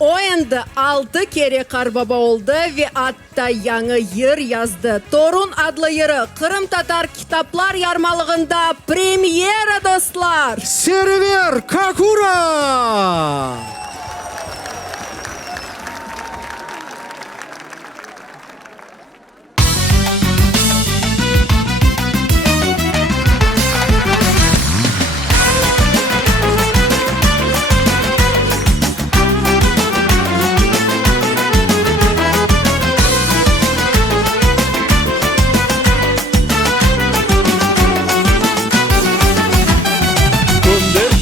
O endi 6 kere Karbaba oldu ve hatta yanı yır yazdı. Torun adlı yırı Kırım Tatar Kitaplar Yarmalığında premyera dostlar. Server Kakura!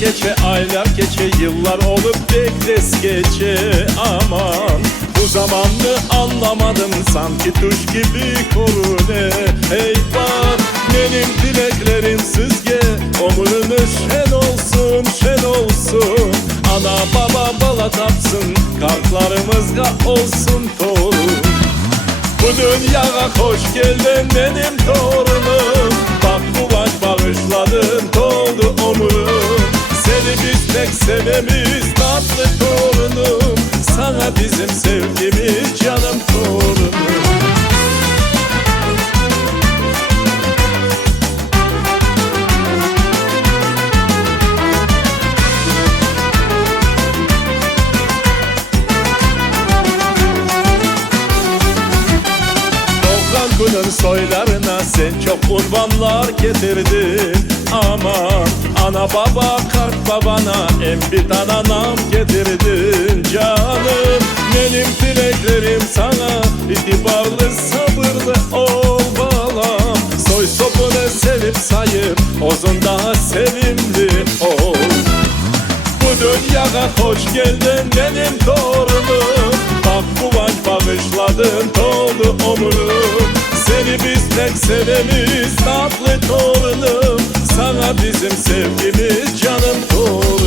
Geçe aylar geçe yıllar olup bekles geçe aman bu zamanı anlamadım sanki tuş gibi korune eyvah benim dileklerim sizge ömrünüz şen olsun ana baba bala tapsın kalplarımızga olsun torun bu dünyaya hoş geldin benim torunum bak kıvanç bağışladın doldu ömrüm seni biz pek sevemiz tatlı torunum sana bizim sevgimiz canım torunum. Bunun soylarına sen çok kurbanlar getirdin aman ana baba kart babana en bir tananam getirdin canım benim dileklerim sana itibarlı sabırlı ol balam soy sopunu sevip sayıp ozun daha sevimli ol bu dünyaya hoş geldin benim torunum bak kıvanç bağışladın doldu ömrüm seni biz pek sevemiz tatlı torunum sana bizim sevgimiz canım torunum.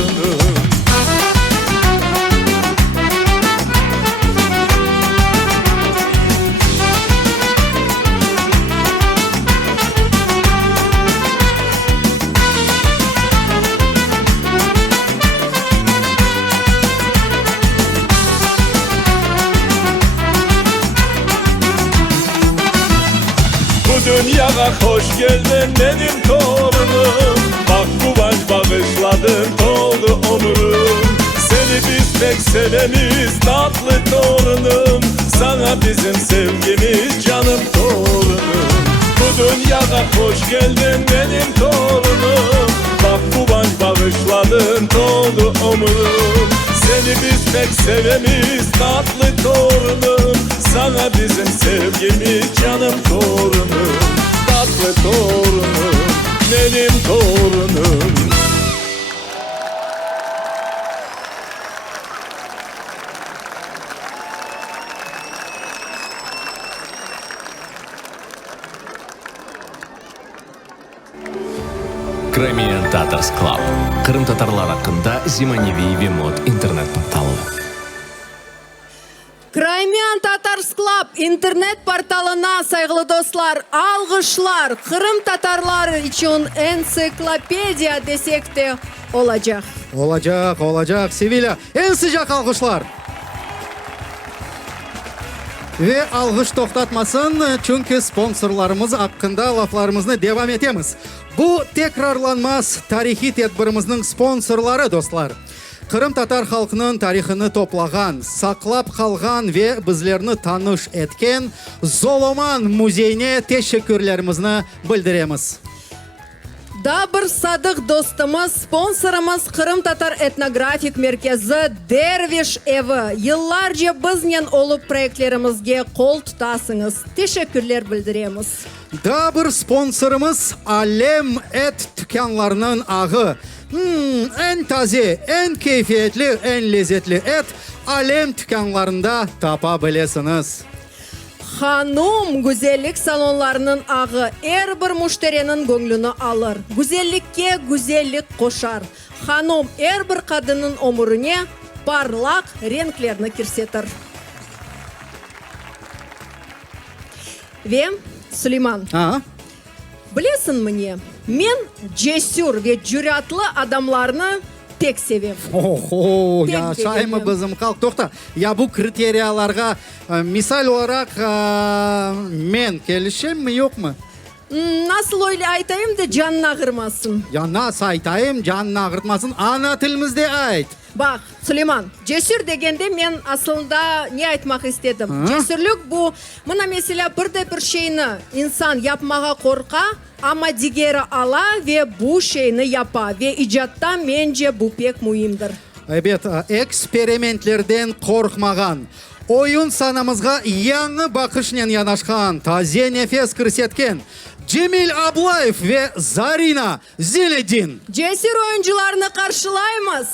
Dünyaya hoş geldin benim torunum bak kıvanç bağışladın doldu ömrüm seni biz pek sevemiz tatlı torunum sana bizim sevgimiz canım torunum bu dünyaya hoş geldin benim torunum bak kıvanç bağışladın doldu ömrüm seni biz pek sevemiz tatlı torunum sana bizim sevgimiz canım torunum tatlı torunum benim torunum. Crimean Tatars Club. Kırım Tatarlar hakkında Zimanivi Mod internet portalı. Crimean Tatars Club internet portalına saygılı dostlar, alkışlar. Kırım Tatarları için ensiklopediya desek de olacak. Olacak Sevilla. En sıcak alkışlar. Ve alkış toktatmasın çünkü sponsorlarımız hakkında laflarımızı devam etemiz. Bu tekrarlanmaz tarihi tedbirimizin sponsorları dostlar. Kırım Tatar halkının tarihini toplagan, saklap kalgan ve bizlerini tanış etken Zoloman Muzeyine teşekkürlerimizni bildiremiz. Da bir sadık dostumuz, sponsorumuz Kırım Tatar Etnografik Merkezi Derviş Evi. Yıllarca bizden olup proyektlerimizge kol tutasınız. Teşekkürler bildiremiz. Da bir sponsorumuz Alem Et dükkanlarının ağı. En taze, en keyfiyetli, en lezzetli et Alem dükkanlarında tapabilirsiniz. Hanım güzellik salonlarının ağı her bir müşterinin gönlünü alır. Güzellikke güzellik koşar. Hanım her bir kadının omurine parlak renklerini kirsetir. Ve Süleyman, bilesin mi? Men cesur ve cüratlı adamlarını pek sevim. Oho, Tek yaşayma dedim. bizim kalk. Toxta, ya bu kriteriyalarga misal olarak men kelişim mi yok mu? Nasıl öyle aytayım da canına ağırmasın. Ya nasıl aytayım canını ağırtmasın ana tilimizde ait. Bak Süleyman, cesur degende men aslında ne aytmak istedim? Cesurluk bu, mına mesela bir şeyini insan yapmağa korka ama digeri ala ve bu şeyini yapa ve icatta bence bu pek mühimdir. Evet, eksperimentlerden korkmagan. Oyun sanamızga yanı bakışnen yanaşkan, taze nefes kırsetken Cemil Ablayev ve Zarina Ziledin. Cesur oyuncularını karşılayımız.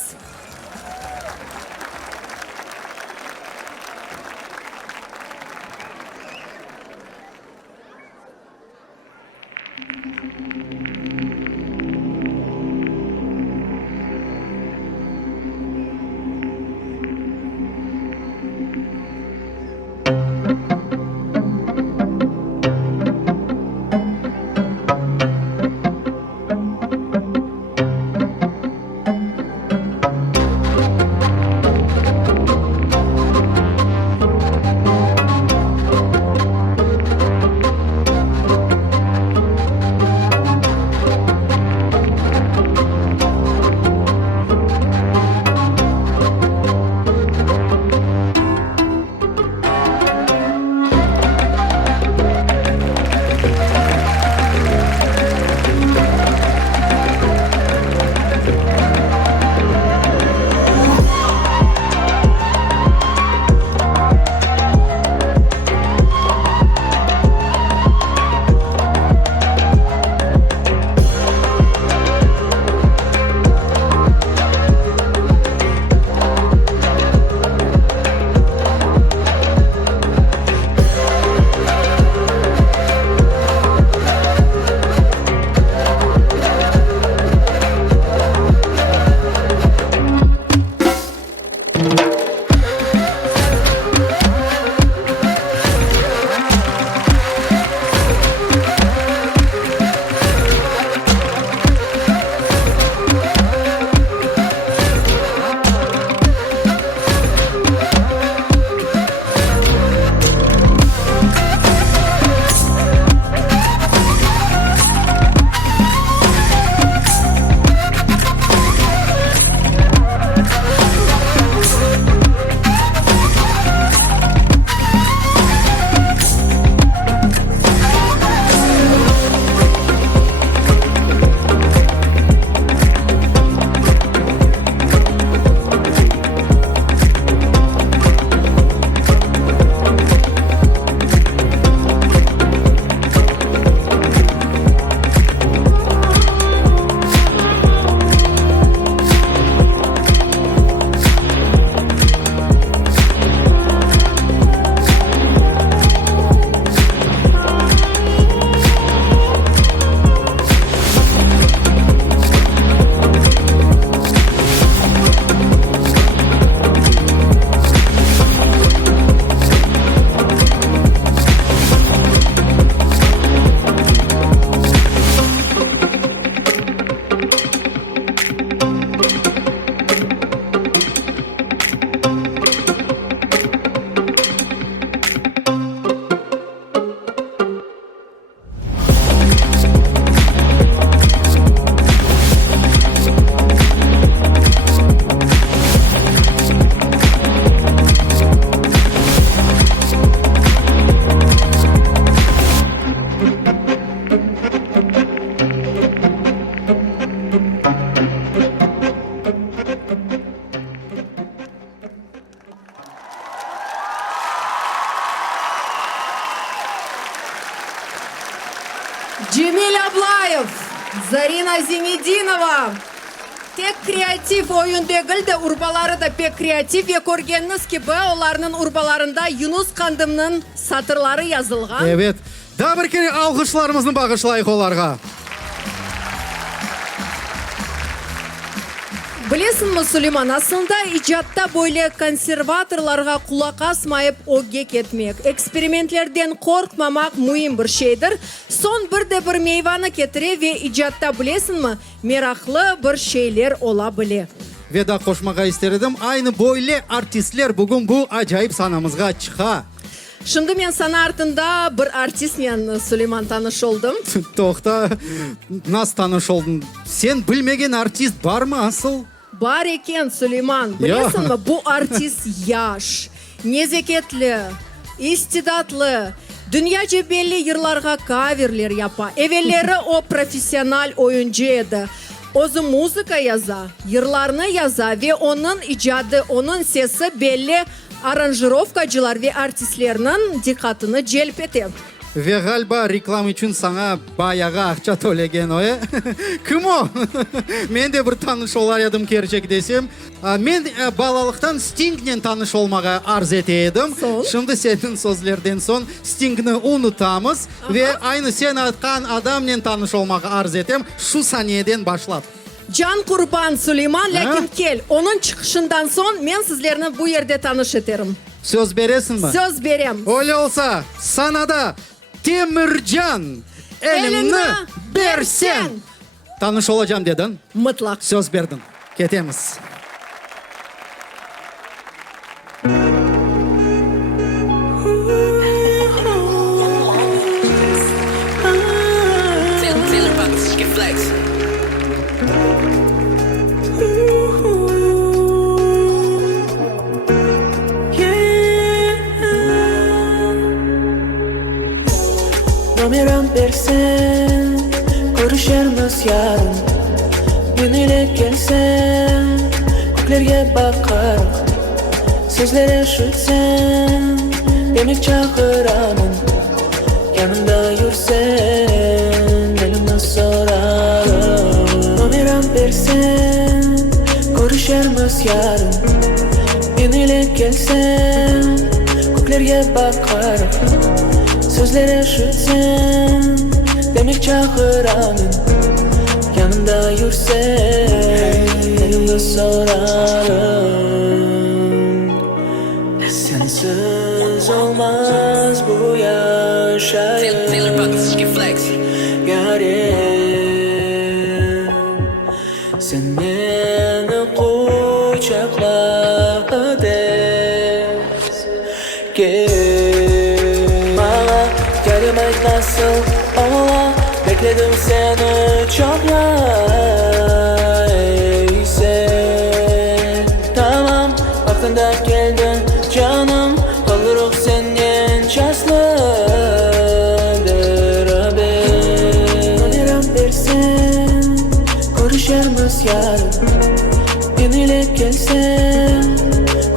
Cemil Ablayev, Zarina Zemedinova. Tek kreatif oyun değil de urbaları da pek kreatif ve görgeniz gibi onların urbalarında Yunus Kandım'ın satırları yazılgan. Evet. Daha bir kere alkışlarımızı bağışlayık onlarga. Bilesің mi Süleyman, aslında icatta böyle konservatorlarga kulak asmayıp ogek etmek, eksperimentlerden korkmamak mühim bir şeydir. Son bir de bir meyvani getire ve icatta bilesің mi, meraklı bir şeyler olabilir. Ve da koşmağa isterdim. Aynı böyle artistler bugün bu acayip sanamızga çıka. Şimdi men sana артында bir artistмен Süleyman tanış oldum. Toxta, nasıl tanış oldun? Sen bilmegen artist var mı asıl? Var eken Süleyman, bilesің mi, bu artist yaş, nezaketli, istidatlı, dünyaca belli yıllarga coverler yapa. Evvelleri o profesyonel oyuncu edi. Özü muzika yaza, yırlarını yaza ve onun icadı, onun sesi belli aranjirovkacılar ve artistlerinin dikkatini celp etti. Ve galiba reklam için sana bayağı akça төлеген o. Kim o? Men de bir tanış olar edim gerçek desem. Men balalıktan Sting'le tanış olmağa arz eteydim. Şimdi senin sözlerden son Sting'ni unutamız ve aynı sen atkan adamla tanış olmağa arz etem. Şu saniyeden başlat. Can kurban Süleyman, lakin kel, onun çıkışından son men sizlerini bu yerde tanış ederim. Söz veresin mi? Söz verem. Öyle olsa sana da Temircan elini versen. Tanış olacağım dedin. Mutlak. Söz verdin. Ketemiz. Numaram versen, görüşürüz yarın. Yenilik gelsen, göklerge bakar. Sözlere şütsen, demek çağıramın. Yanımda yürsen, elimden sorarım. Numaram versen, görüşürüz yarın. Yenilik gelsen, göklerge bakar. Sözlere şütsen, demek çağıramın. Yanımda yürsen, elimde sorarım. Sensiz olmaz bu yaşayım. Yarim, sen beni kucakla des. Nasıl ola, bekledim seni çok ya. Tamam, vaktinde geldin canım. Kalırık senin çaslıdır abi. Numaram versen, görüşürüz yarın. Yenilik gelsen,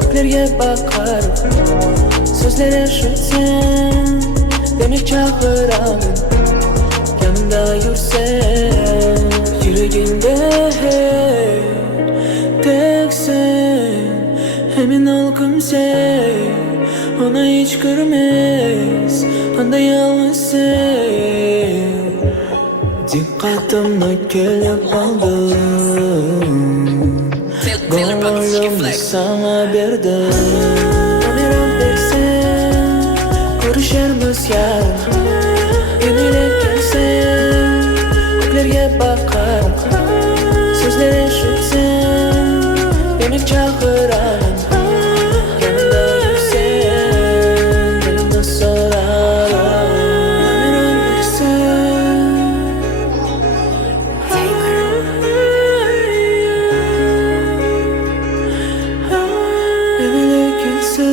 göklerge bakar. Sözlere şütsen, demek çağıramın. Yanımda yürsen, yüreğimde teksin. Emin ol kimse ona hiç görmez. Anda yalnızsın. Dikkatimle kelip aldım. Gönlümü sana verdim. Numaram versen, görüşürüz yarın. Yenilik gelsen, göklerge bakar. Sözlere şütsen, demek çağıramın. Yanımda yürsen, elimden sorarım. Numaram versen, yenilik gelsen,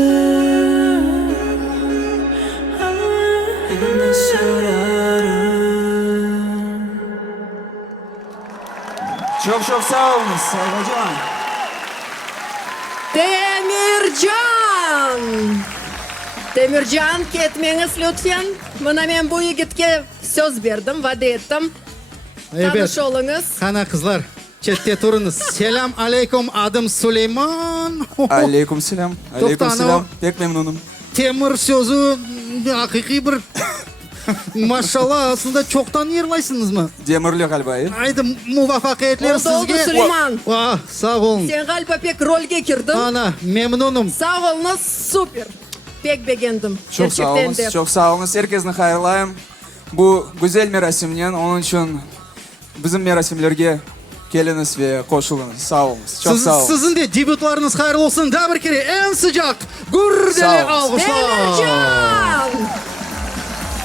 elimden sorarım. Çok çok sağ olun Sayın Hocam. Темиржан, кетмеңіз лütfen. Мына мен bu yigitке söz berdim, va'da etdim. Tanış olunuz. Қана қызлар, четте тұрыңыз. Селам алейкум, adım Süleyman. Алейкум селям. Алейкум селям. Pek memnunum. Темір сөзі ақиқи бір машалла, aslında çoktan yırlaysınız mı? Demirli galiba. Haydi muvaffakiyetler Oldu, oldu sizge. Süleyman. Sağ olun. Sen galiba pek rolge girdin. Ana memnunum. Sağ olunuz, süper. Pek beğendim. Çok sağ olun. Çok sağ olun. Herkesini hayırlayım. Bu güzel merasimden onun için bizim merasimlerge geliniz ve koşulunuz. Sağ olun. Çok sağ olun. Sizin de debütlarınız hayırlı olsun. Daha bir kere en sıcak gürdeli alkışlar. Temиржан!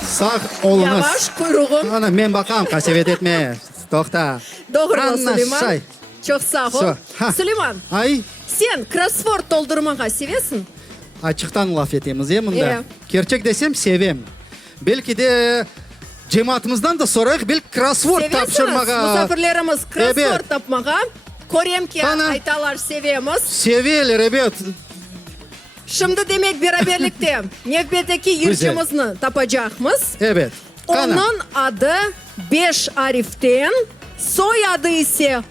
Sağ olunuz. Yavaş kuyruğum. Ana ben bakalım kasevet etme. Dokta. Doğru Anna Süleyman. Şay. Çok sağ ol. Şu, ha. Süleyman, Ay sen crossword doldurmağa sevesin? açıktan laf etemiz ya bunda. Evet. Gerçek desem sevem. Belki de cemaatımızdan da sorayıq. Belki crossword Sevesiniz. tapşırmağa. Misafirlerimiz crossword Evet. tapmağa. Korem ki Bana- aytalar sevemiz. Seviyorlar evet. Şimdi demek beraberlikte nefbeteki yırcımızı tapacakmız. Evet. Kana. Onun adı 5 harften, soyadı ise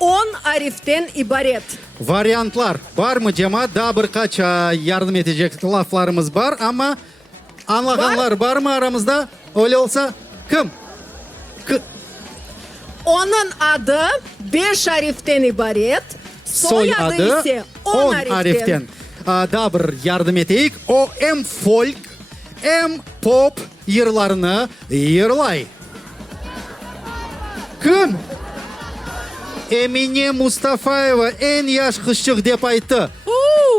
10 harften ibaret. Varyantlar var mı cemaat? Daha birkaç yardım edecek laflarımız var ama anlayanlar var mı aramızda? Öyle olsa kim? Onun adı 5 harften ibaret, soyadı ise 10 harften. Daha bir yardım edeyik. O hem folk hem pop yırlarını yırlay. Kim? Emine Mustafayeva en yaş kızçık dep aytı.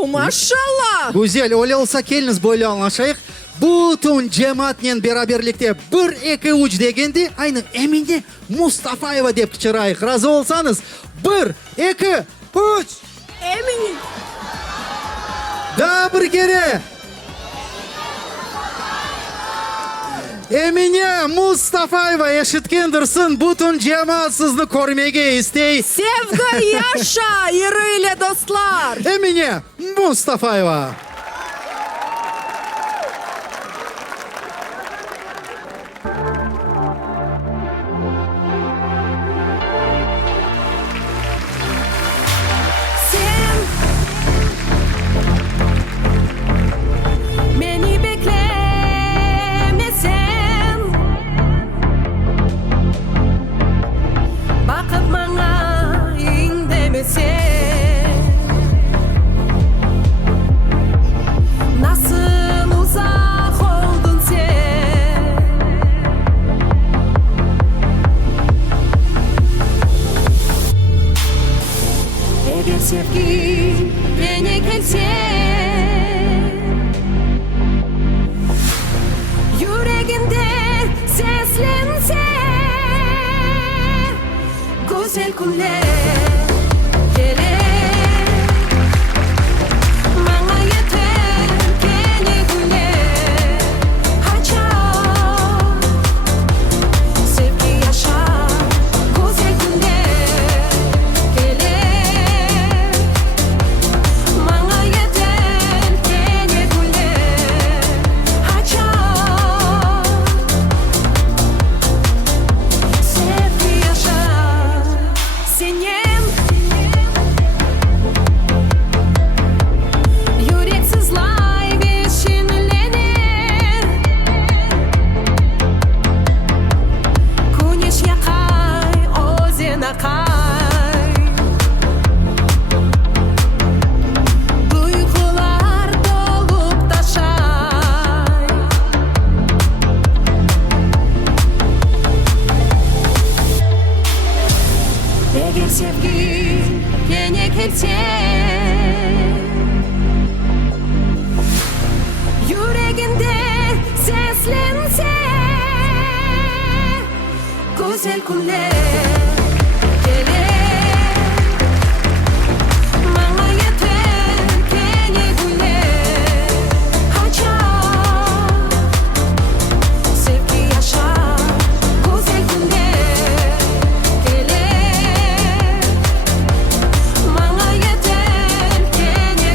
Maşallah. Güzel, öyle olsa keliniz böyle anlaşayıq. Bütün cemaatnen beraberlikte 1-2-3 degende aynı Emine Mustafayeva dep çırayıq. Razı olsanız 1-2-3. Emine. Daha bir kere. Emine Mustafayeva eşitkendirsin. Bütün cemaat sizni ko'rmege istey. Sevgi yaşa yürüyle dostlar. Emine Mustafayeva. Sen beni beklemesen, bakıp bana indemesen, nasıl uzak oldun sen? Eğer sevgi bana gelse, yüreğinde seslense, güzel günler gelir. Bana yeter yeni günler, açar, sevgi yaşar, güzel günler gelir. Bana yeter yeni günler, açar, sevgi yaşar. Senin yürek sızlay ve şenlenir. Güneş yakay, ozen akay. Duygular dolup taşay. Eğer sevgi yine gelse, yüreğinde seslense, güzel günler gelir. Bana yeter yeni günler, açar, sevgi yaşar, güzel günler gelir. Bana yeter yeni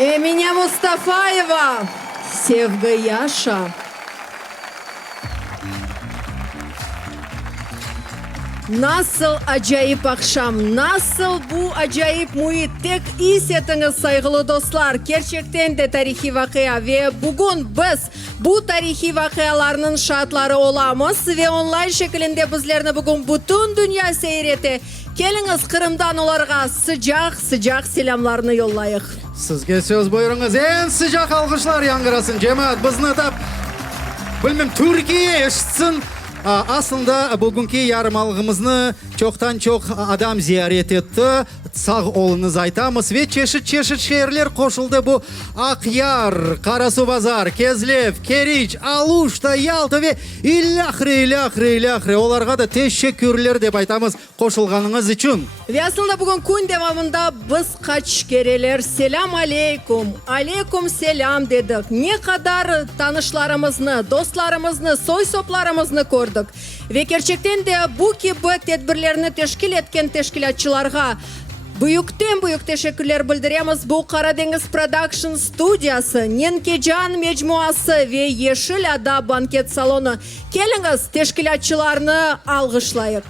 Эмине Мустафаева, Sevgi Yaşa. Nasıl acayip akşam, nasıl bu acayip muhit. Tek iyi hissettiniz saygılı dostlar. Gerçekten de tarihi vakıya ve bugün biz bu tarihi vakıyalarının şahitleri olamız ve online şeklinde bizlerini bugün bütün dünya seyretti. Keliniz Kırım'dan onlarga sıcak selamlarını yollayık. Sizge söz buyurunuz. En sıcak alkışlar yangırasın cemaat. Bizni da bilmem Türkiye eşitsin. Aslında bugünkü yarmalığımızı çoktan çok adam ziyaret etti. Sağ olunuz aytamız ve çeşit şehirler koşuldu bu. Akyar, Karasu Bazar, Kezlev, Keriç, Aluşta, Yalta ve illahri. Olarga da teşekkürler dep aytamız koşulganınız için. Ve aslında bugün gün devamında biz kaç kereler selam aleyküm selam dedik. Ne kadar tanışlarımızı, dostlarımızı, soy soplarımızı gördük. Ve gerçekten de bu gibi tedbirlerini teşkil etken teşkilatçılarga büyük teşekkürler bildiremiz. Bu Karadeniz Production Studiyası, Nenkecan Mecmuası ve Yeşil Ada Banket Salonu. Keliniz teşkilatçılarını alkışlayık.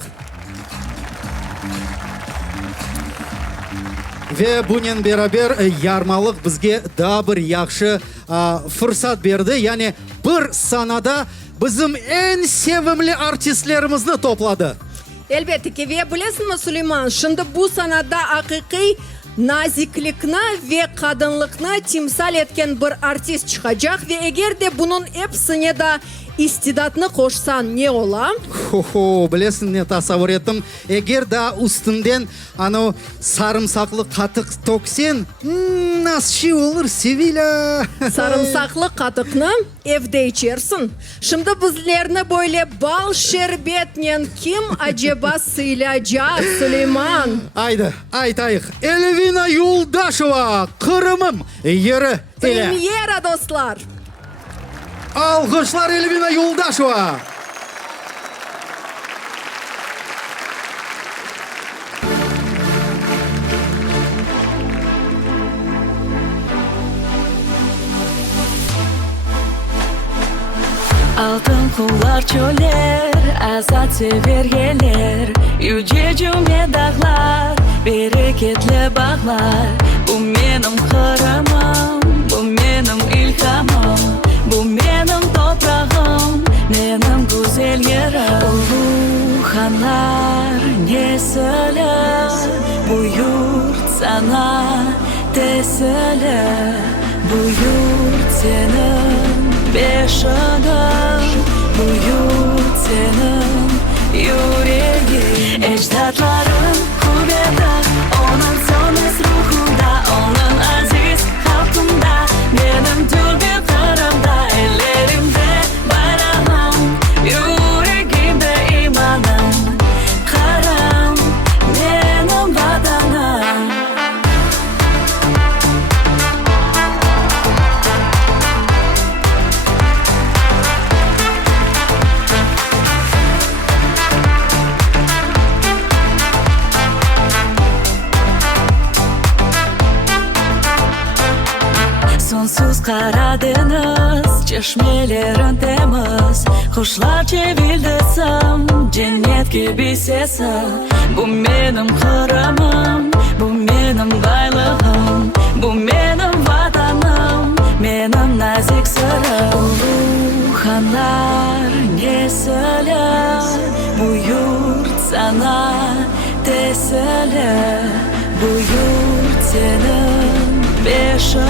Ve bunun beraber yarmalık bizge daha bir yaxşı fırsat berdi. Yani bir sanada bizim en sevimli artistlerimizni topladı. Elbette ki ve bilesiniz Süleyman, şimdi bu sanada hakiki naziklikni ve kadınlıkni timsal etken bir artist çıkacak ve eğer de bunun hepsine de istidatını koşsan ne ola? Bilesin ne tasavvur ettim. Eğer da üstünden ano sarımsaklı katık toksen nasıl şey olur Sevilla? Sarımsaklı katıkını evde içersin. Şimdi bizlerini böyle bal şerbetle kim acaba sıylayacak Süleyman? Haydi aytayık. Elvina Yoldaşova, Kırım'ım yeri ile. Premiera dostlar. Alkışlar Elvina Yoldaşova. Altın kullar çöller, azat severgeler, yüce cümle dağlar, bereketli bağlar. Bu benim Kırım'ım, bu benim ilhamım, bu benim toprağım, benim güzel yerim. Uluhanlar ne söyler, bu yurt sana teseller, bu yurt senin beşiğin, bu yurt senin yüreğin. Ecdatların kuvveti, onun sönmez ruhunda, onun aziz halkında, benim Türk Kırım'da, ellerimde bayrağım, yüreğimde imanım. Kırım benim vatanım. Sonsuz Karadeniz, çeşmelerin temiz, kuşlar çevildirsem, cennet gibi sesi. Bu benim Kırım'ım, bu benim baylığım, bu benim vatanım, benim nazik sırrım. Uluhanlar ne söyler, bu yurt sana teseller, bu yurt senin beşiğin,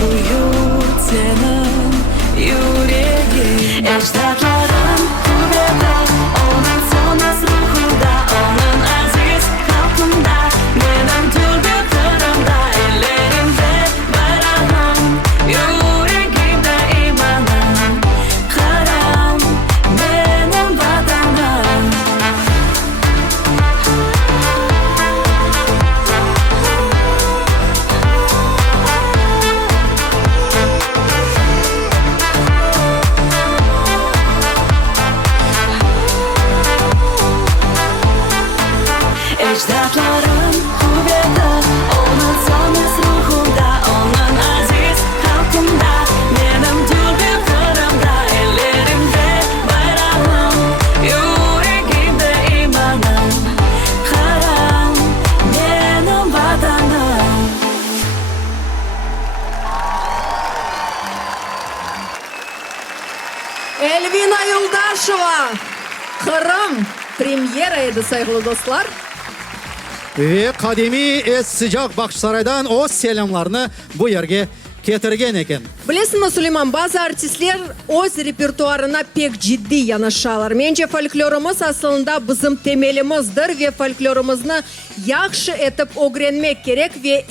bu yurt senin yüreğin. Ecdatların kuvveti, onun sönmez ruhunda, onun aziz halkında, benim Türk Kırım'da, ellerimde bayrağım, yüreğimde imanım. Kırım benim vatanım. Nina Yoldaşova. Kırım pремьера еді, saygılı dostlar. Ve kademi sıcak Bakşısaray'dan o selamlarını bu yerge getirgen eken. Білесің, Сулейман, база артистлер өз репертуарына пек жидді яnašалар. Менче фольклорымыз асылында bizim temelimizdir ve folklorumuzni yaxshi etib o'grenmek керек ve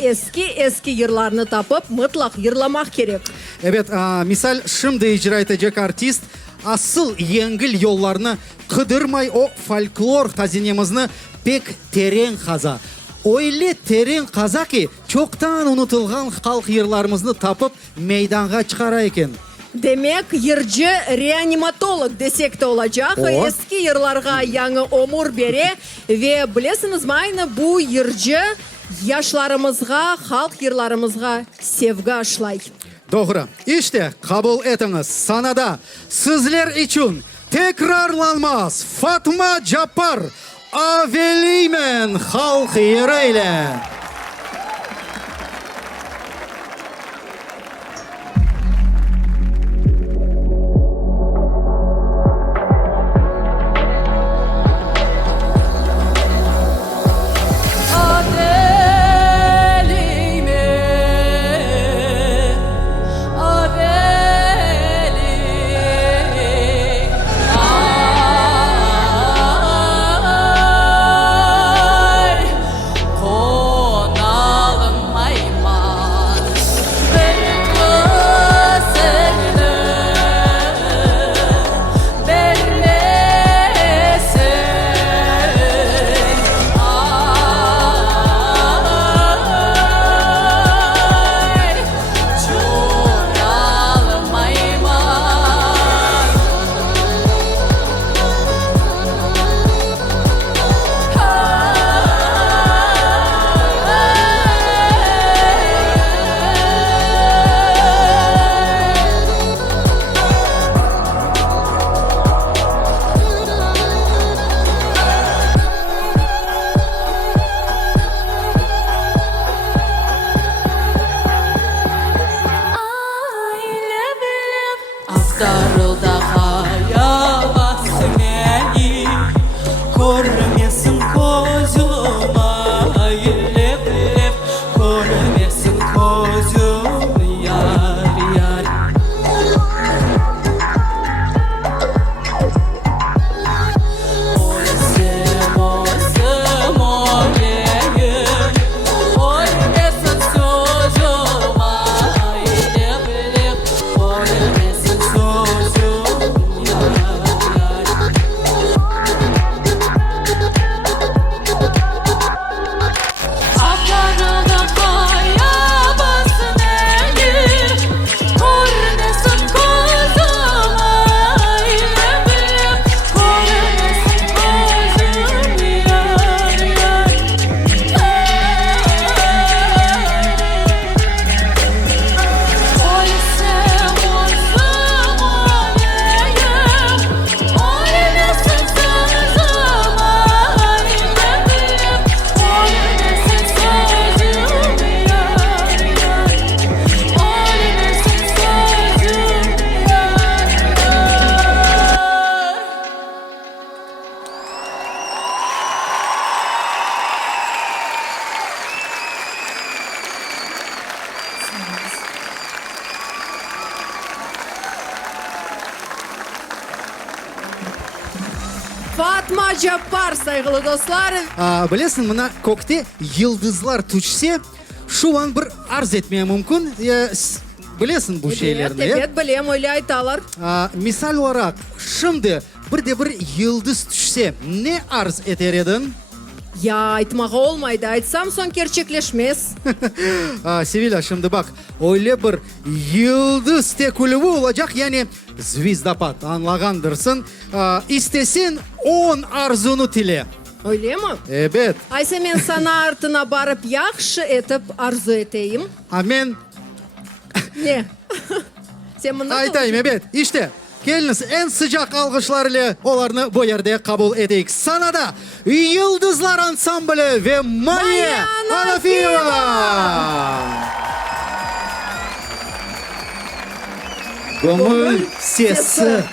eski yırlarını tapıp mutlak yırlamak gerek. Evet, misal şimdi icra edecek artist asıl yengil yollarını kıdırmay o folklor hazinemizni pek tereң kaza. Öyle tereң kaza ki çoktan unutulgan halk yırlarımızı tapıp meydanga çıkara eken. Demek yırcı reanimatolog desek de olacak. O. Eski yırlarga yanı omur bere ve bilesiniz mi aynı bu yırcı yaşlarımızga, halk yırlarımızga sevgi aşlay. Doğru. İşte kabul etiniz sanada sizler için tekrarlanmaz Fatma Cabbar Aveleymen halk yırıyla. Fatma Cabbar, saygılı dostlar. Білесің, мына көкте yıldızlar түшсе, şu an bir arz etmeye mümkün. Білесің bu şeylerini. Evet, bilem, öyle aytalar. Misal olarak, şimdi bir yıldız düşse ne arz eder edin? Ya aytmağa olmaydı. Aytsam son gerçekleşmez. Sevilla, şimdi bak, öyle bir yıldız tekuluvu olacak, yani звездопад, anlağandırsın. İstesin 10 arzunu tile. Öyle mi? Evet. Aysa men sana артына barıp yaxşı etip arzu eteyim. Amen. Ne? Sen bunu Aytayım, evet. İşte geliniz en sıcak alkışlarıyla onlarını bu yerde kabul edeyik. Sana da Yıldızlar Ansamblı ve Maya Anafiyeva. Gönül sesi.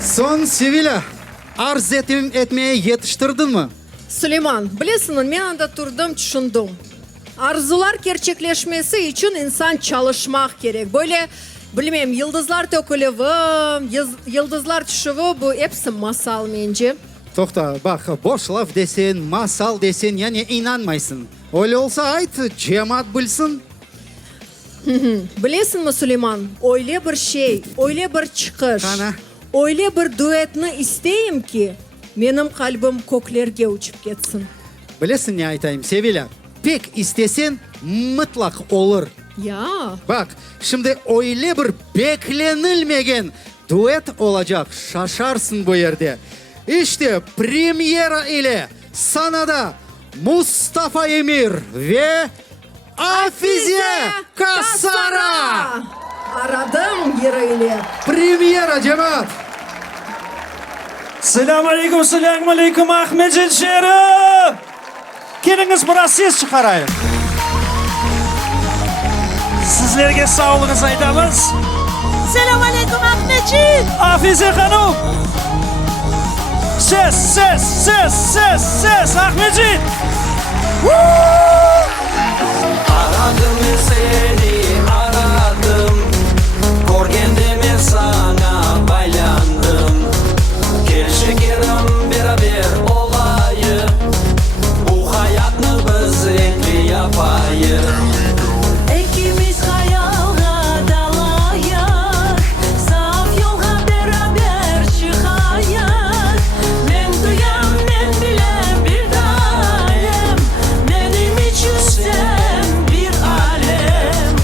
Son Sevilla, arz etmeye yetiştirdin mi? Süleyman, bilesiniz men anda turdum, düşündüm. Arzular gerçekleşmesi için insan çalışmak gerek. Böyle bilmem yıldızlar dökülüvü, yıldızlar düşüvü bu hepsi masal bence. Toxta, bak boş laf desen, masal desen yani inanmaysın. Öyle olsa ayt, cemaat bilsin. Bilesin mi Süleyman? Öyle bir şey, öyle bir çıkış, Ana. öyle bir duetni isteyim ki benim kalbim köklerge uçup ketsin. Bilesin ne aytayım Sevilla? Pek istesen mutlak olur. Ya. Bak şimdi öyle bir beklenilmegen duet olacak. Şaşarsın bu yerde. İşte premiera ile sanada Mustafa Emir ve Afize Kasara. Aradım yeriyle. Premiera cemaat. Selamun aleyküm Ahmet Cenşeri. Geliniz biraz ses çıkarayım. Sizlerge sağlığınız aytamiz. Selamun aleyküm Ahmetciğim. Afize Hanım. Ses Ahmetciğim. Aradım seni aradım, görgende men sana baylandım. Gel şekerim beraber olayım, bu hayatını biz renkli yapayım. İkimiz hayalga dalayak, saf yolga beraber çıkayak. Men duyam, men bilem bir daim, benim için sen bir alem.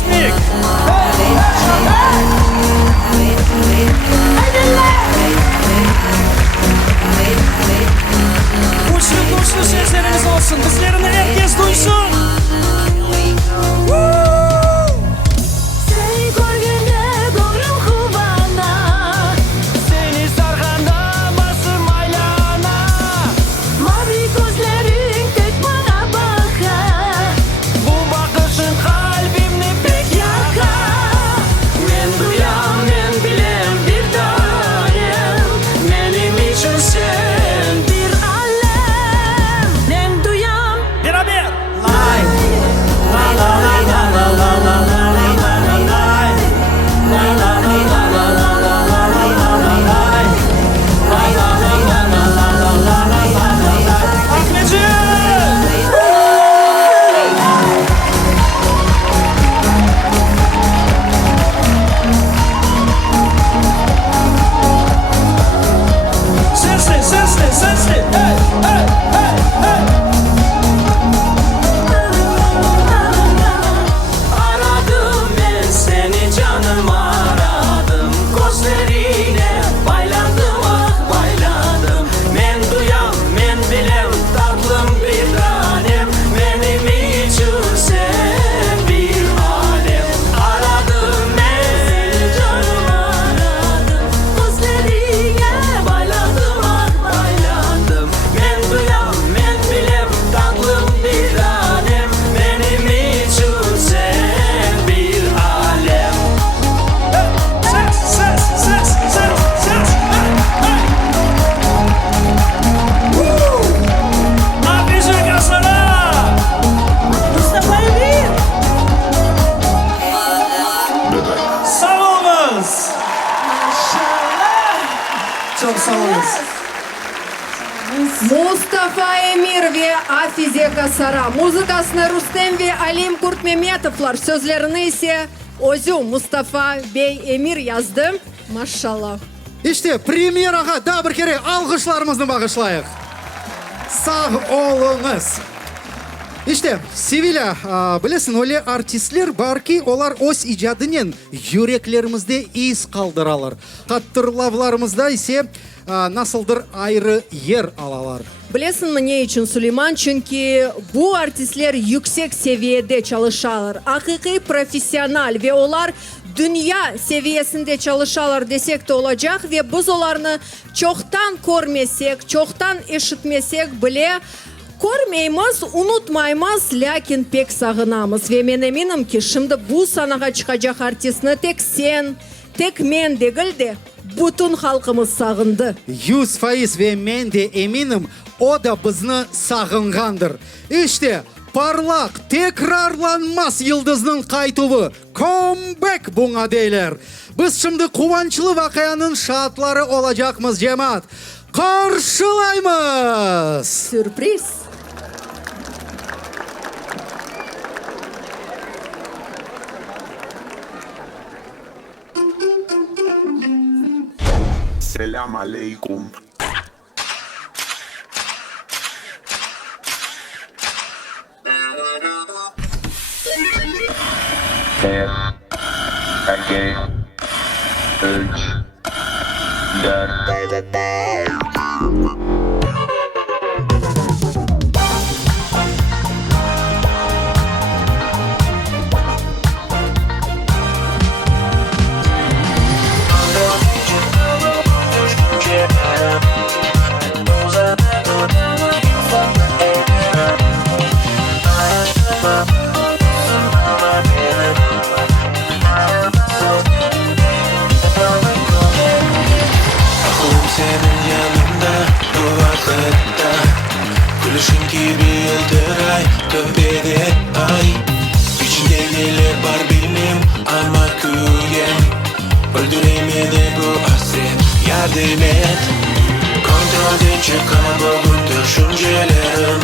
Aşnik. Kuşlu sesleriniz olsun. Bizlerini herkes duysun. Seni görgende doğrum kubana, Seni sarganda basım aylana. mavi gözlerin tek bana bakar. Bu bakışın kalbimni pek yakar. Men duyam, men bilem bir tanem. Benim için sen Bir alem, nem duyam. Beraber. lay. La la la la la la la la la la la lay. La la la la la la la la la la la lay. La la la la la la la la la la la lay. Ahmetciğim. Sesli, sesli, sesli. Hey, hey, hey, hey. Aradım ben seni canım aradım. Gözlerine baylandım ah baylandım. Men duyam men bilem tatlım bir tanem. Benim için sen bir alem. Aradım ben Canım aradım, gözlerine baylandım ah baylandım. Men duyam men bilem tatlım bir tanem. Benim için sen bir alem. Ses, ses, ses, ses, ses. Hey, hey. Woo! Afiyet olsun. Mustafa Emir. Sağ olunuz. Çok sağ olunuz. Mustafa Emir ve Afize Kasara. Muzыкasını Rustem ve Alim Kurtmemetovlar. Sözlerini ise Özü Mustafa Bey Emir yazdı. Maşallah. İşte premyeraga da bir kere alkışlarımızı bağışlayık. Sağ olunuz. İşte Sevilla, bilesin öyle artistler var ki olar öz icadının yüreklerimizde iz kaldıralar. Hatırlavlarımızda ise nasıldır ayrı yer alalar. Bilesin mi ne için Süleyman? Çünkü bu artistler yüksek seviyede çalışırlar. Hakiki profesyonel ve onlar dünya seviyesinde çalışırlar desek de olacak ve biz onlarını çoktan görmesek, çoktan işitmesek bile görmeyimiz, unutmayımız, lakin pek sağınamız. Ve ben eminim ki şimdi bu sanaga çıkacak artistini tek sen, tek men değil de bütün halkımız sağındı. 100% ve men de eminim o da bizni sağıngandır. İşte parlak, tekrarlanmaz yıldızın kaytığı comeback buna deyler. Biz şimdi kuvançlı vakayanın şahatları olacakmız cemaat. Karşılayımız. Sürpriz. Selam aleyküm. Bir, iki, üç, dört. Aklım senin yanında bu vakitte. Gülüşün gibi yıldıray tövbede ay. İçinde neler var benim ama köyem. Öldüremedi bu hasret yardım et. Kontrolden çıkan bugün düşüncelerim.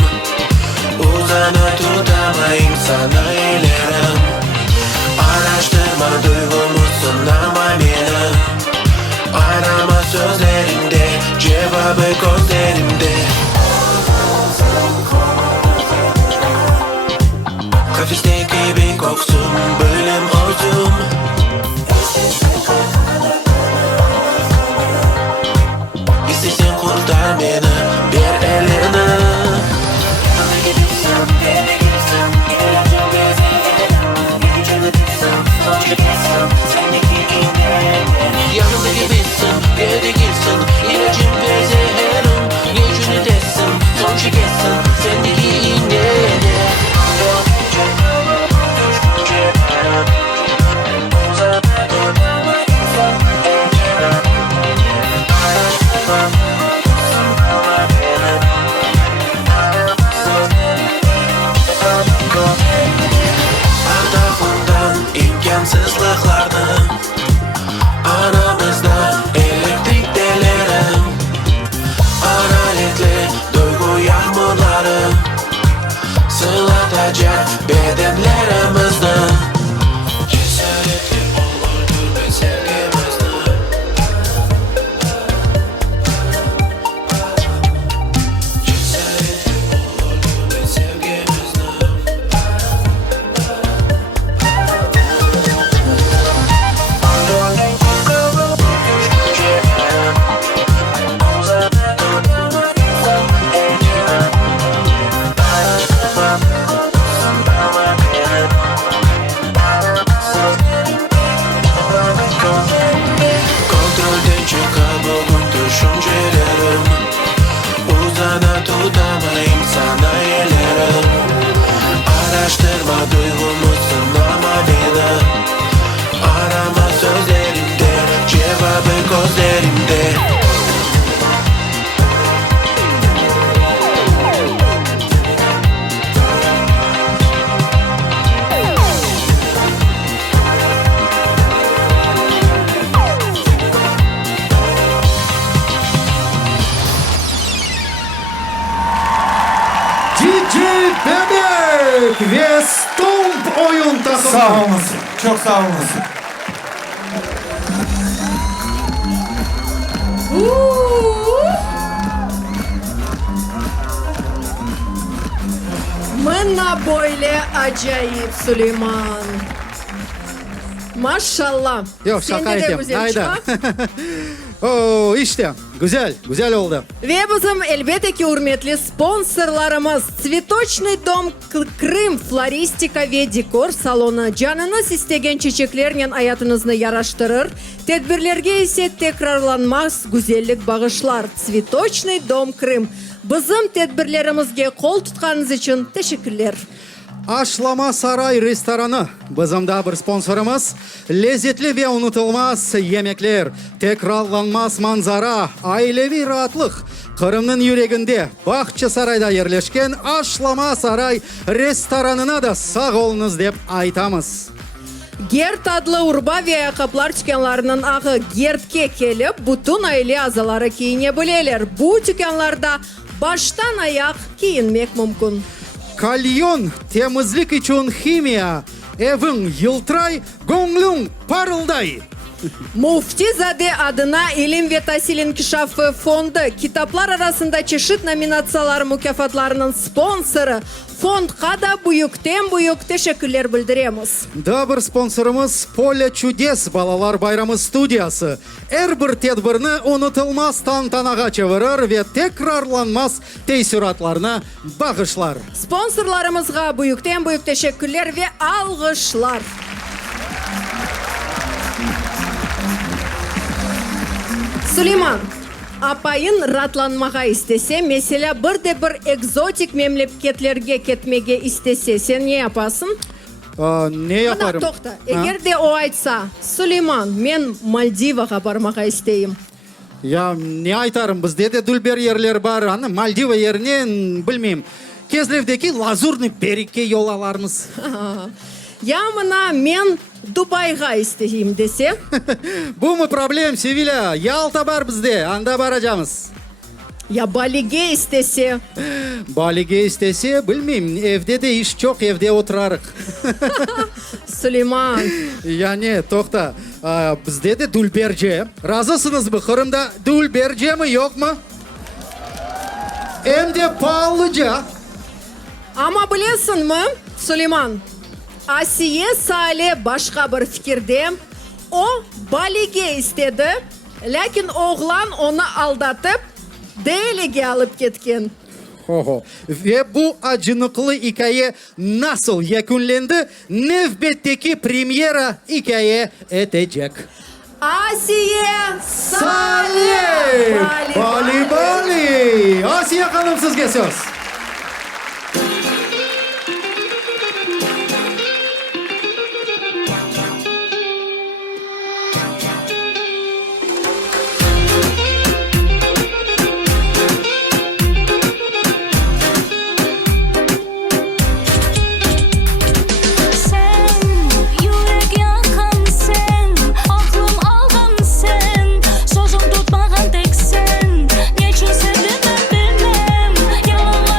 Uzana tutamayım sana eylerim. Araştırma duygumu sınama beni. Arama sözlerimde, cevabı gözlerimde. Kafesteki bir koksun, bölüm sızılatacak bedenlerimizden. Cesaretli ol öldürme sevgimizden. Cesaretli ol öldürme sevgimizden. Kontrolden çıkar bugün düşüncelerim. Uzana tutamayım sana ellerim. Araştırma duygumu sınama beni. Arama sözlerimde, cevabı gözlerimde. DJ Bebek ve Stomp oyun takımı. Sağ olunuz. Çok sağ olunuz. Mına böyle acayip Süleyman. Maşallah. Yok Sende şaka de ettim. güzel Hayda. çıkar. Oo, işte güzel oldu. Ve bizim elbette ki hürmetli sponsorlarımız Цветочный дом Крым Floristika ve Dekor salonu canınız istegen çiçeklerle hayatınızı yaraştırır. Tedbirlerge ise tekrarlanmaz güzellik bağışlar. Цветочный dom Крым. Bizim tedbirlerimizge kol tutkanınız için teşekkürler. Aşlama Saray restoranı bizim da bir sponsorumuz. Lezzetli ve unutulmaz yemekler, tekrarlanmaz manzara, ailevi rahatlık. Kırım'ın yüreğinde Bahçesaray'da yerleşken Aşlama Saray restoranına da sağ olunuz dep aytamız. Gert adlı urba ve ayakkabılar tükenlarının ağı Gert'ke kelip bütün aile azaları giyinebilirler. Bu tükenlarda baştan ayak giyinmek mümkün. Kalyon temizlik için химия, evin yıltray, gönlün parılday. Muftizade adına İlim ve Tahsil İnkişafı Fondu kitaplar arasında çeşit nominatsiyalar mükafatlarının sponsoru Fond'a da büyükten büyük teşekkürler bildiremiz. Da bir sponsorumuz Polya Çudes Balalar Bayramı Studiyası. Her bir tedbirini unutulmaz tantanaga çevirir ve tekrarlanmaz tesirotlarına bağışlar. Sponsorlarımızga büyükten büyük teşekkürler ve alkışlar. Süleyman, apayın ratlanmağa istese, mesela bir egzotik memleketlerge ketmege istese, sen ne yapasın? Ne yaparım? Bana toxta, eğer de o aytsa, Süleyman, men Maldivaga barmağa isteyim. Ya ne aytarım, bizde de dülber yerler var, hani Maldiva yerine bilmeyim. Kezlevdeki Lazurni Perik'e yol alarmız. Ya mına men Dubai'ga isteyim dese. Bu mu problem Sevilla? Yalta var bizde, anda baracağımız. Ya Bali'ge istese. Bali'ge istese bilmeyim, evde de iş çok, evde oturarık. Süleyman. Yani toxta, bizde de dülberce. Razısınız mı? Kırım'da dülberce mi yok mu? Hem de pahalıca. Ama bilesin mi Süleyman? Asiye Saleh başka bir fikirde. O Bali'ge istedi. Lakin oğlan onu aldatıp Delhi'ge alıp ketken. Ve bu acınıklı hikaye nasıl yakınlandı? Növbetteki premiera hikaye edecek. Asiye Saleh! Bali! Asiye Hanım sizge söz. Sözüm tutmağın tek sen. Ne için sevdim ben bilmem. Yalanlar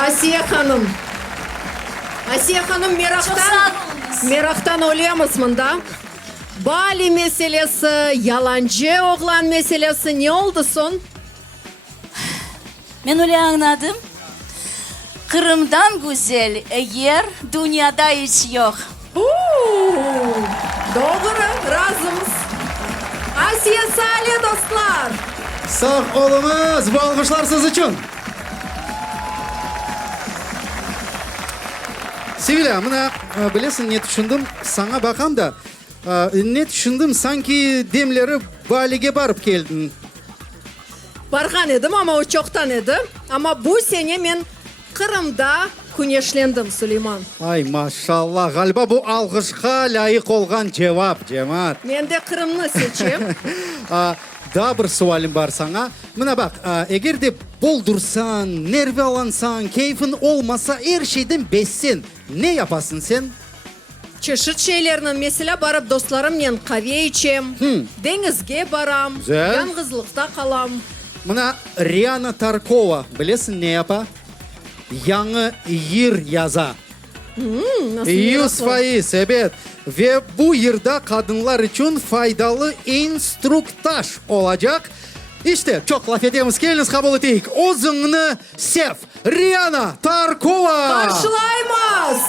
Asiye Hanım. Asiye Hanım Merak'tan oluyormuş mında. Bali meselesi, yalancı oğlan meselesi ne oldu son? Ben öyle anladım. Kırım'dan güzel yer dünyada hiç yok. Doğru, razımız. Asiye Salih dostlar. Sağ olunuz, bu alkışlar siz için. Sevila, mına bilesin ne düşündüm, sana bakam da ne düşündüm, sanki demleri Bali'ge barıp geldin. Bargan edim ama o çoktan edim. Ama bu sene ben Kırım'da güneşlendim Süleyman. Ay maşallah, galiba bu alkışka layık olgan cevap cemaat. Ben de Kırım'ı seçeyim. Daha bir sualim var sana. Mına bak, eğer de boldursan, nervi alansan, keyfin olmasa her şeyden besin. Ne yapasın sen? Çeşit şeylerinin mesela barıp dostlarımla kahve içeyim. Denizge baram. Güzel. Yalnızlıkta kalam. Mına Rihanna Tarkova, bilesin ne yapa? Yanı yer yaza. Nasıl 100%, evet. Ve bu yerde kadınlar için faydalı instruktaj olacak. İşte çok laf edemiz, geliniz kabul ettik. Ozunu sev, Rihanna Tarkova. Karşılayımız.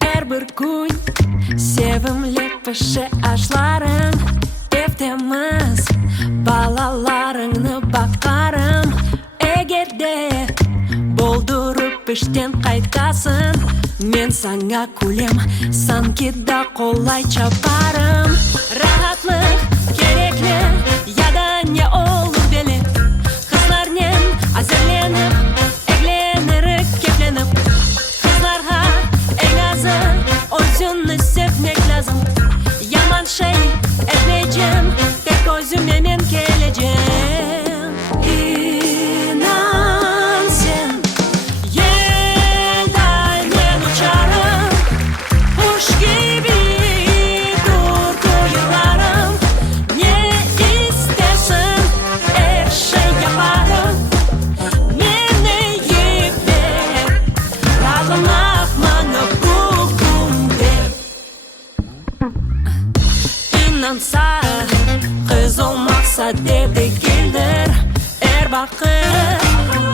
Her bir gün sevimli pişi aşlarım. Evdemiz balalarını bakarım. Eğer de boldurup işten kaytasın, men sana kulem sanki da kolay çaparım. Rahatlık gerekli ya da ne olur beli. Kızlarnen hazırlanıp evlenir keflenip. Kızlarga en azı özünü sevmek lazım. Yaman şey etmeyeceğim, tek özüme men geleceğim. İnan sen, yelden ben uçarım. Kuş gibi dur kuyularım. Ne istersen her şey yaparım. Beni yiyip de razımak bana bugün de. İnansa kız olmazsa dedi gelir. Er bakır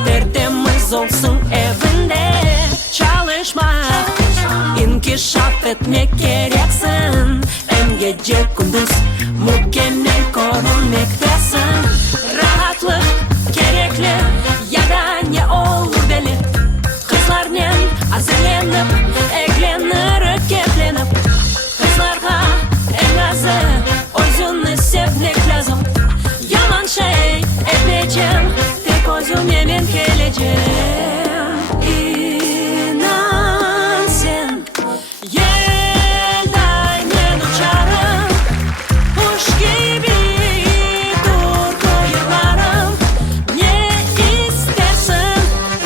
tertemiz olsun evinde. Çalışmak, inkişaf etmek gereksin. Hem gece gündüz mükemmel görünmektesin. Rahatlık gerekli ya da ne olur beli. Kızlarla hazırlanıp evlenir keflenip. Kızlarga en azı özünü sevmek lazım. Yaman şey etmeyeceğim, tek özüme men geleceğim. İnan sen, yelden ben uçarım. Kuş gibi dur kuyularım. Ne istersen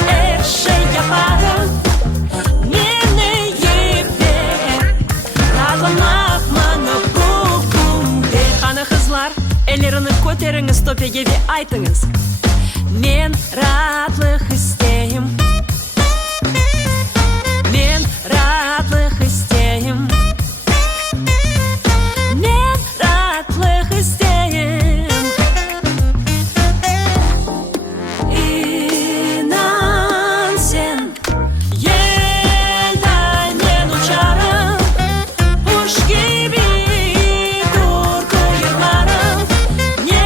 her şey yaparım. Beni yiyip de razımak bana bugün de. Ana kızlar, ellerini koteriniz topege ve aytınız. Men rahatlık isteyim. Men rahatlık isteyim. Men rahatlık isteyim. İnan sen, yelden ben uçarım. Kuş gibi dur kuyularım. Ne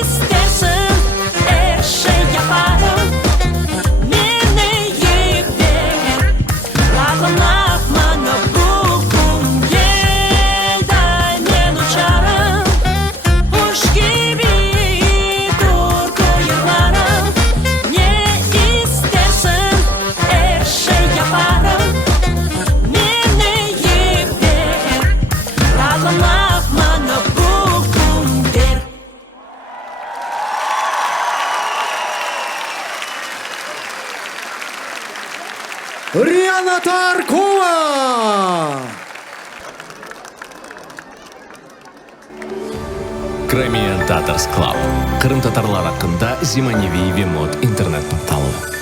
istersen her şey yaparım. Beni yiyip de razımak bana bugün. Yelden ben uçarım. Kuş gibi dur kuyularım. Ne istersen her şey yaparım. Beni yiyip de razımak bana bugün der. Rihanna Tarkova. Commentators Club. Kırım Tatarlar hakkında Zimanivi ve Mod internet portalı.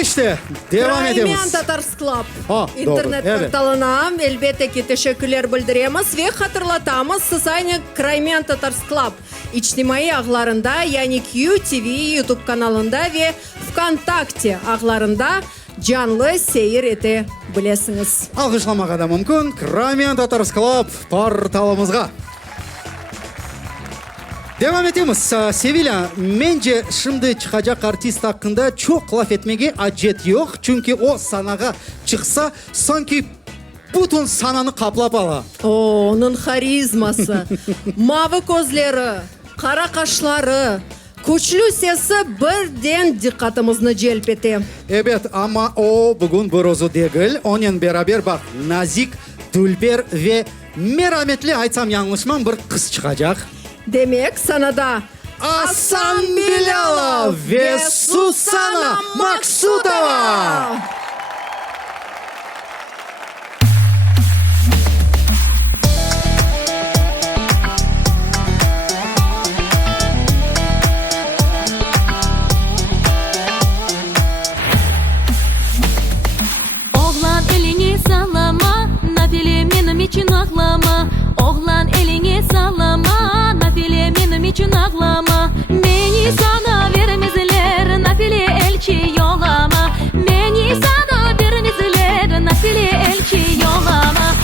İşte devam ediyoruz. Краймен Татарс Club Ha, internet doğru, evet. portalına elbette ki teşekkürler bildiremiz ve hatırlatамыз siz aynı Краймен Татарс Club içtimai ağlarında yani QTV YouTube kanalında ve Vkontakte ağlarında canlı seyir ete bilesiniz. Alkışlamağa da mümkün. Краймен Татарс Club portalımızga. Devam ediyoruz. Sevilla, bence şimdi çıkacak artist hakkında çok laf etmeye acet yok. Çünkü o sanaga çıksa sanki bütün sananı kaplap ala. Onun karizması, mavi gözleri, kara kaşları, güçlü sesi birden dikkatimizni celp etti. Evet ama o bugün bir ozu değil. Onun beraber bak nazik, dülber ve merhametli aytsam yanlışmam bir kız çıkacak. Demek sana da Hasan Bilalov ve Susana Maksudova. Oğlan elini sallama, nafile benim için ağlama. Oğlan elini sallama, nafile benim için ağlama. Beni sana vermezler, nafile elçi yollama. Beni sana vermezler, nafile elçi yollama.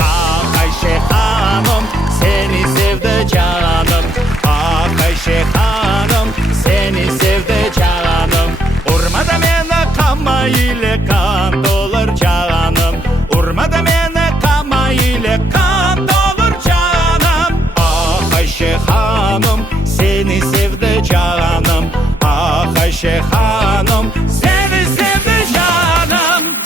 Ah Ayşe Hanım, seni sevdi canım. Ah Ayşe Hanım, seni sevdi canım. Urmada mene kama ile kan dolur canım. Urmada mene kama ile kan dolur canım. Ah Ayşe Hanım, seni sevdi canım. Ah Ayşe Hanım, seni sevdi canım.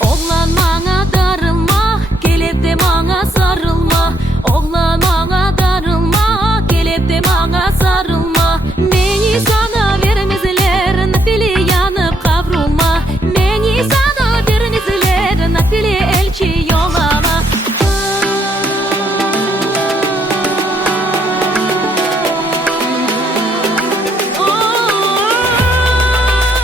Oğlan bana darılma, gelip de bana sarılma. Oğlan bana darılma, gelip de bana sarılma. Beni sana vermezler, nafile yanıp kavrulma. Beni sana vermezler, nafile elçi yollama.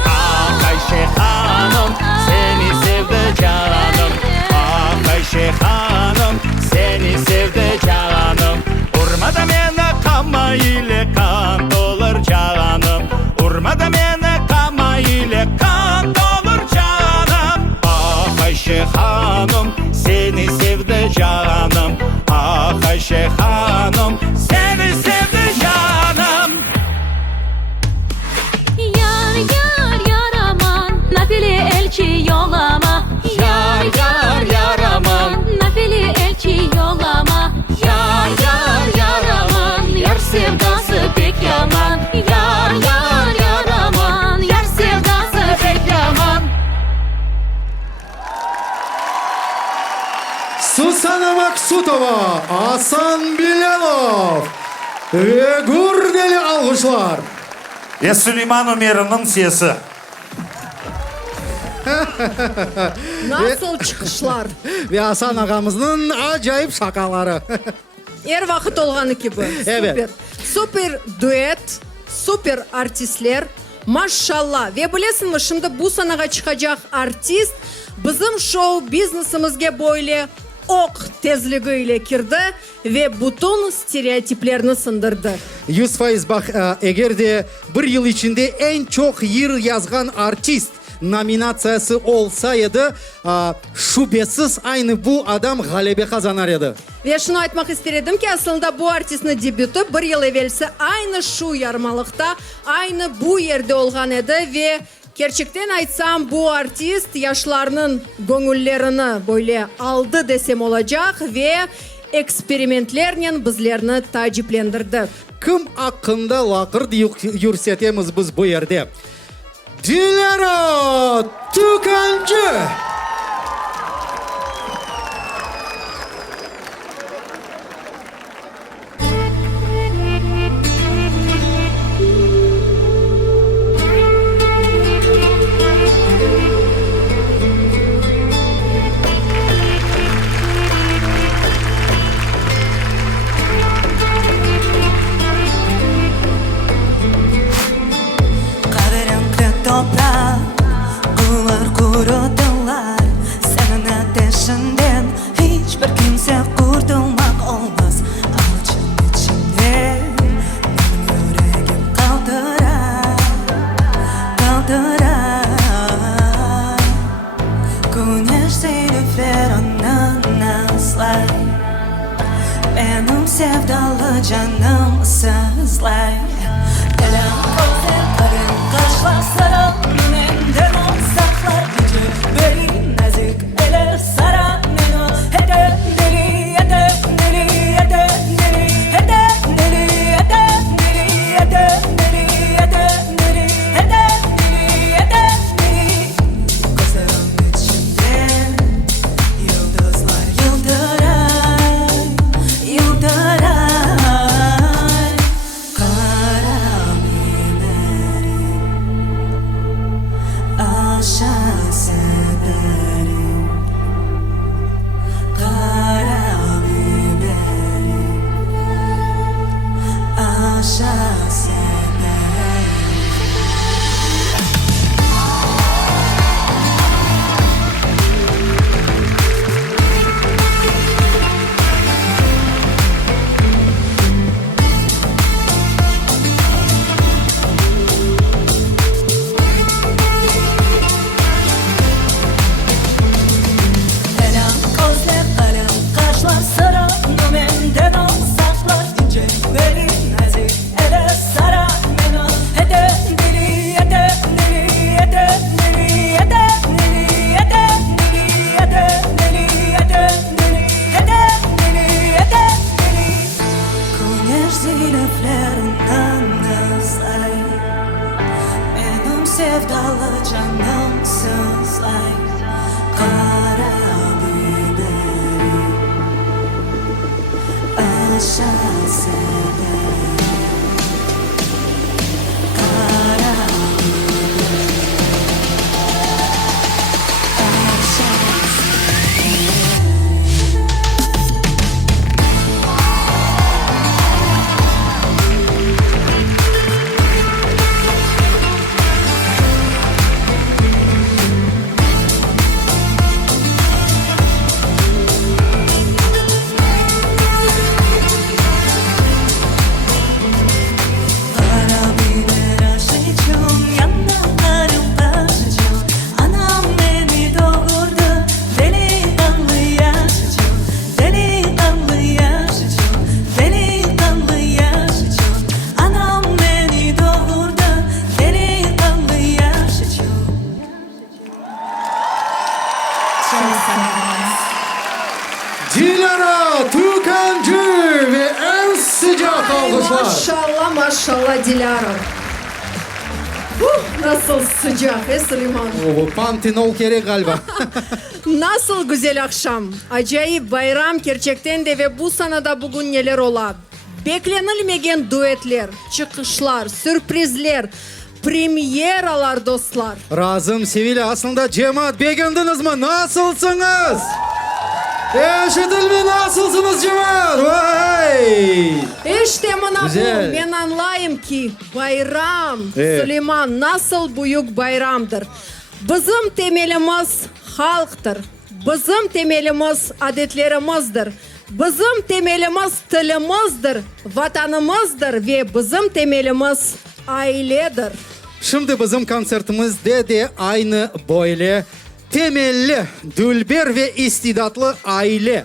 Ah Ayşe Hanım, seni sevdi canım. Ah Ayşe Hanım, seni sevdi canım. Urmada mene kama ile kan dolur canım. Urmada mene kama ile kan dolur canım. Ah Ayşe Hanım, seni sevdi canım. Ah Ayşe Hanım, seni sevdi canım. Yar yar yar aman, nafile elçi yollama. Yar yar yar aman, nafile elçi yollama. Yar yar yar aman, yar sevdası pek yaman. Yar yar yar aman, yar sevdası pek yaman. Susana Maksudova, Hasan Bilalov ve Gurdeli alkışlar. Ve Süleyman Ömer'in sesi. Nasıl çıkışlar? Ve Hasan ağamızın acayip şakaları. Her vakit olğanı gibi. Evet. Süper duet, süper artistler. Maşallah. Ve bilesiniz şimdi bu sanaga çıkacak artist bizim show biznesimizge böyle ok tezliğiyle girdi ve bütün stereotiplerini sındırdı. 100% bak eğer de bir yıl içinde en çok yer yazgan artist nominasyası olsaydı şüphesiz aynı bu adam galibe kazanar edi. Ve şunu aytmak istedim ki aslında bu artistin debütü bir yıl evvelse aynı şu yarmalıkta, aynı bu yerde olgan edi ve gerçekten aytsam bu artist yaşlarının gönüllerini böyle aldı desem olacak ve eksperimentlerle bizlerini taciplendirdi. Kim hakkında lakırd yürsetemiz biz bu yerde? Dilara Tükancı. sevdalı canım sızlay. Elem gözlerim kaşlar sarı menden o saklar gücü beri nazik ele sara meno hede deli hede deli hede deli hede deli hede deli hede deli hede deli hede deli hede deli gözlerim içinde yıldızlar yıldıray yıldıray kara biberim aşağı severim kara biberim aşağı severim. Elem gözler kalem kaşlar sarı menden o saklar ince beri nazik ele sara meno hede deli hede deli hede deli hede deli hede deli hede deli hede deli hede deli hede deli güneş ziliflerinden ızlay benim sevdalı canım sızlay kara biberim aşağı severim kara biberim aşağı kara biber aşıcım yanlarım taşıcım anam beni doğurdu delikanlı yaşıcım delikanlı yaşıcım delikanlı yaşıcım anam beni doğurdu delikanlı yaşıcım. Çok sağ olun. Dilara Tukancı ve en sıcak alkışlar. Maşallah maşallah Dilara. Nasıl sıcak Süleyman. O pantinol gerek galiba. Nasıl güzel akşam. Acayip bayram gerçekten de ve bu sanada bugün neler ola. Beklenilmegen duetler, çıkışlar, sürprizler, premieralar dostlar. Razım Sevilla aslında cemaat beğendiniz mi? Nasılsınız? Eşitil nasılsınız cemaat? Vay! İşte bana bu. Güzel. Ben anlayayım ki bayram Evet. Süleyman nasıl büyük bayramdır. Bizim temelimiz halktır. Bizim temelimiz adetlerimizdir. Bizim temelimiz tilimizdir, vatanımızdır ve bizim temelimiz ailedir. Şimdi bizim konsertimizde de aynı böyle temelli, dülber ve istidatlı aile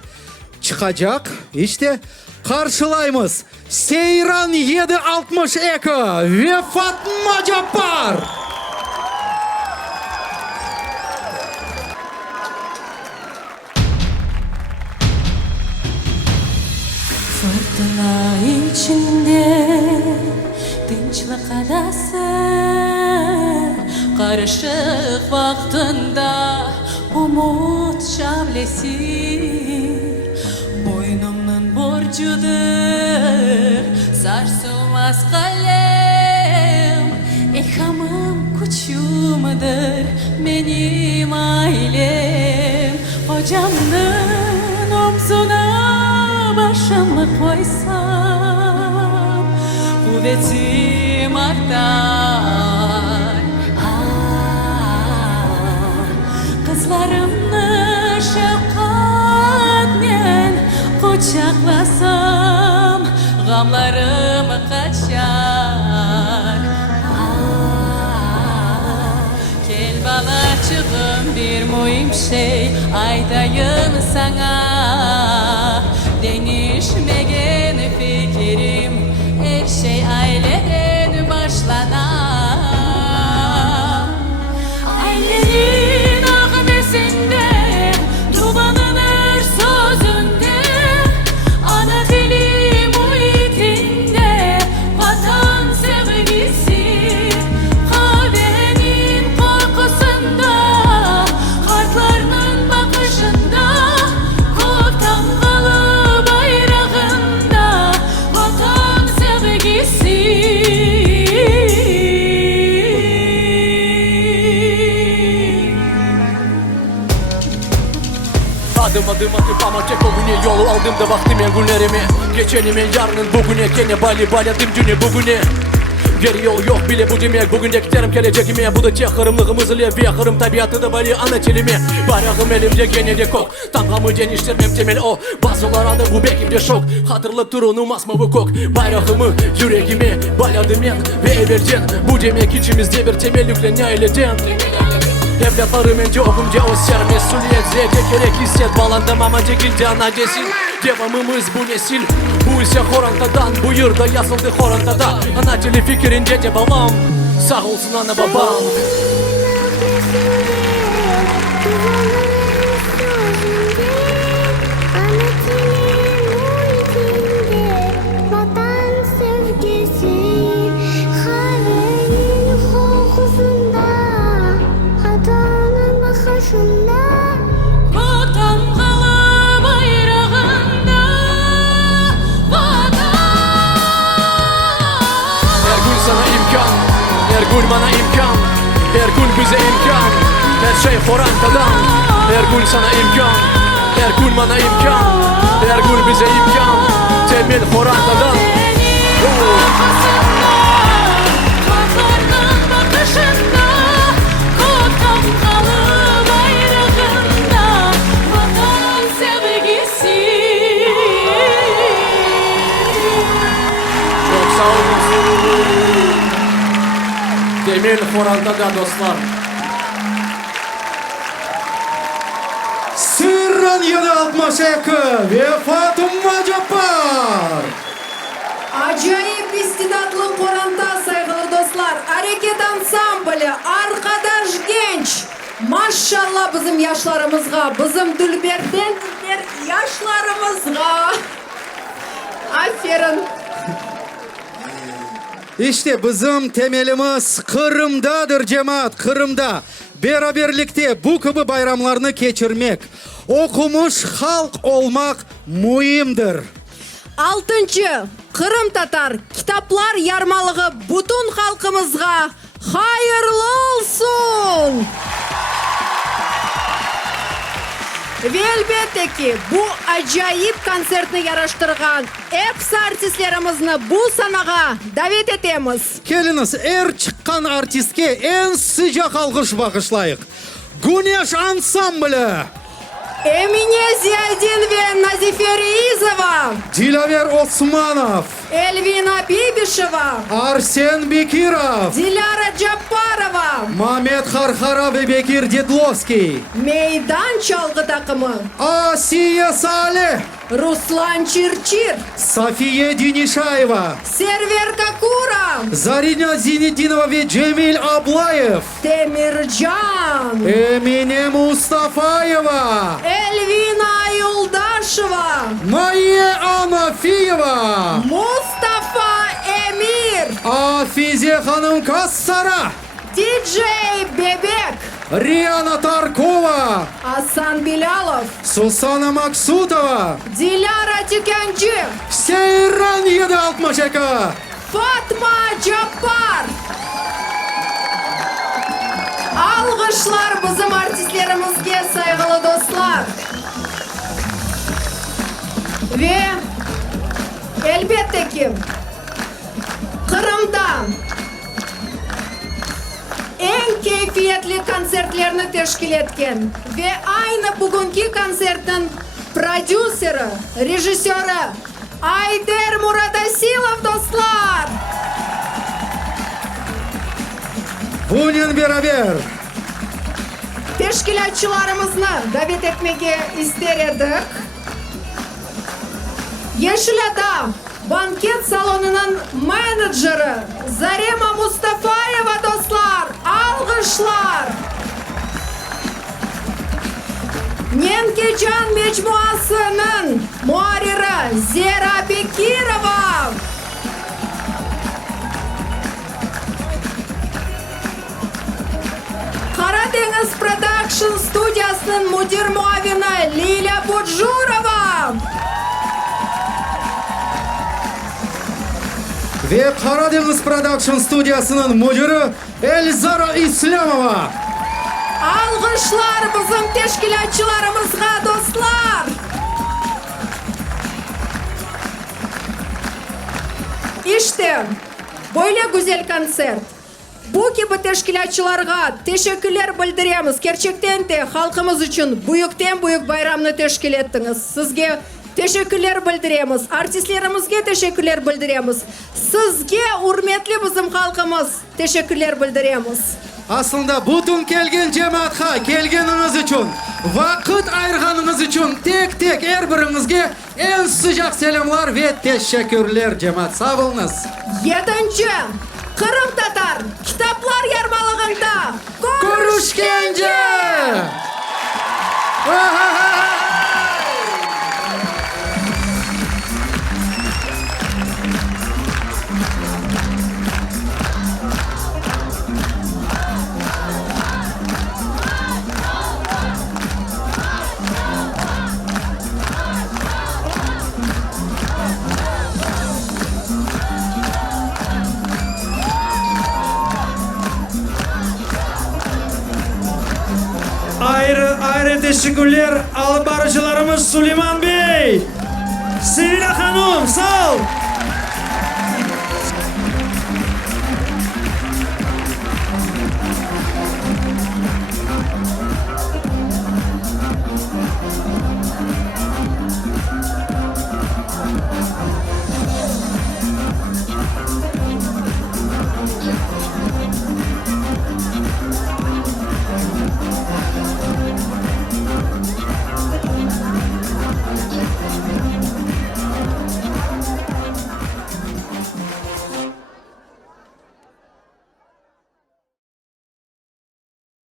çıkacak. İşte karşılayımız Seyran 762 ve Fatma Cabbar. Fırtına içinde tinçlik adası karışık vaktinde umut şavlesi boynumның borcudur sarsılmaz kalem ilhamım kuçumudur benim ailem hocamның omzuna başımı koysam kuvvetim artar. Kızlarımı şefkatle kucaklasam gamlarım kaçar. Gel balacığım bir mühim şey aytayım sana. Değişmegen fikrim her şey aileden başlanar. Ailenin ağabesinde dumanlanır sözünde, ana dili muhitinde vatan sevgisi, kahvenin kokusunda, harflarının bakışında, kop damgalı bayrağında vatan sevgisi. Adım adım atıp ama tek o güne yolu aldım da baktım en günlerimi. Geçenimin yarının bugüne gene baladım düne bugüne. Geri yol yok bile bu demek, bugün de giderim gelecekime. Bu da tek hırımlığımız ile bir hırım tabiatı da bali ana telimi. Bayrağım elimde gene de kok, tamamı değiştirmem temel o. Bazılara da bu bekimde şok, hatırla turunum asma bu kok. Bayrağımı yüreğime baladım yan ve everden. Bu demek içimizde bir temel yüklen aileden. Evlatlarım önce okumca o ser mesuliyet zevce gerek hisset. Bağlandım ama çekildi ana desin. Devamımız bu nesil. Bu ise Horantadan, bu yurda yazıldı Horantada. Ana dili fikrince de babam. Sağ olsun ana babam. Vatan sevgisi, kahvenin kokusunda, hatanın bakışında, Kop damgalı bayrağında vatan. Her gün sana imkan, her gün bana imkan, her gün bize imkan. Her şey Horantadan. Her gün sana imkan, her gün bana imkan, her gün bize imkan. Temel Horantadan. Vatanın bakışında, kop damgalı bayrağında vatan sevgisi. Çok sağ olun. Temel Horantadan dostlar. Sırran 762 ve Fatıma Cabbar. Acayip istidatlı Koranta saygılı dostlar. Hareket ansamblü, arkadaş genç. Maşallah bizim yaşlarımızga, bizim Dülber'den yaşlarımızga. Aferin. İşte bizim temelimiz Kırım'dadır cemaat, Kırım'da. Beraberlikte bu gibi bayramlarını geçirmek, okumuş halk olmak mühimdir. 6. Kırım Tatar Kitaplar Yarmalığı bütün halkımızga hayırlı olsun. Ve elbette ki bu acayip konsertni yaraştırgan hepsi artistlerimizni bu sanaga davet etemiz. Keliniz er çıkan artistke en sıcak alkış bağışlayık. Güneş Ansamblü. Emine Ziyadin ve Nazife Reizova, Dilaver Osmanov. Elvina Bibişeva, Arsen Bekirov. Dilara Cabbarova, Mehmet Harhara ve Bekir Dedlovski. Meydan Çalgı takımı, Asiye Saleh. Ruslan Çirçir, Safiye Dinişayeva. Server Kakura, Zarina Zinedinova ve Cemil Ablayev. Demircan, Emine Mustafayeva. Elvina Yoldaşova, Maya Anafiyeva. Mustafa Emir, Afize Hanım Kassara. DJ Bebek, Riana Tarkova. Hasan Bilalov, Susana Maksutova. Dilara Tükenci, Seyran 762. Fatma Cabbar. Alkışlar bizim artistlerimizge saygılı dostlar. Ve elbette ki Kırım'da en keyfiyetli konsertlerini teşkil etken ve aynı bugünkü konsertin prodüseri, rejissörü Ayder Muradasilov dostlar. Bunun beraber Teşkilatçılarımızı davet etmeye ister edik. Yeşil Adam banket salonunun menajeri Zarema Mustafayeva dostlar. Alkışlar. Nemkecan Mecmuası'nın muhariri Zera Bekirova. Karadeniz Production Stüdyosu'nun müdür muavini Lila Budjurova. Ve Karadeniz Production Stüdyosu'nun müdürü Elzara İslamova. Alkışlar bizim teşkilatçılarımızga dostlar. İşte böyle güzel konsert. Bu gibi teşkilatçılarga teşekkürler bildiremiz. Gerçekten de halkımız için büyükten büyük bayramını teşkil ettiniz. Sizge teşekkürler bildiremiz. Artistlerimizge teşekkürler bildiremiz. Sizge hürmetli bizim halkımız teşekkürler bildiremiz. Aslında bütün kelgen cemaatga kelgeniniz için, vakit ayırganınız için tek tek her biringizge en sıcak selamlar ve teşekkürler cemaat. Sağ olunuz. 7. Kırım Tatar Kitaplar Yarmalığında Görüşkence! Ayrı teşekkürler alıp barıcılarımız Süleyman Bey, Sevil Hanım, sağ ol.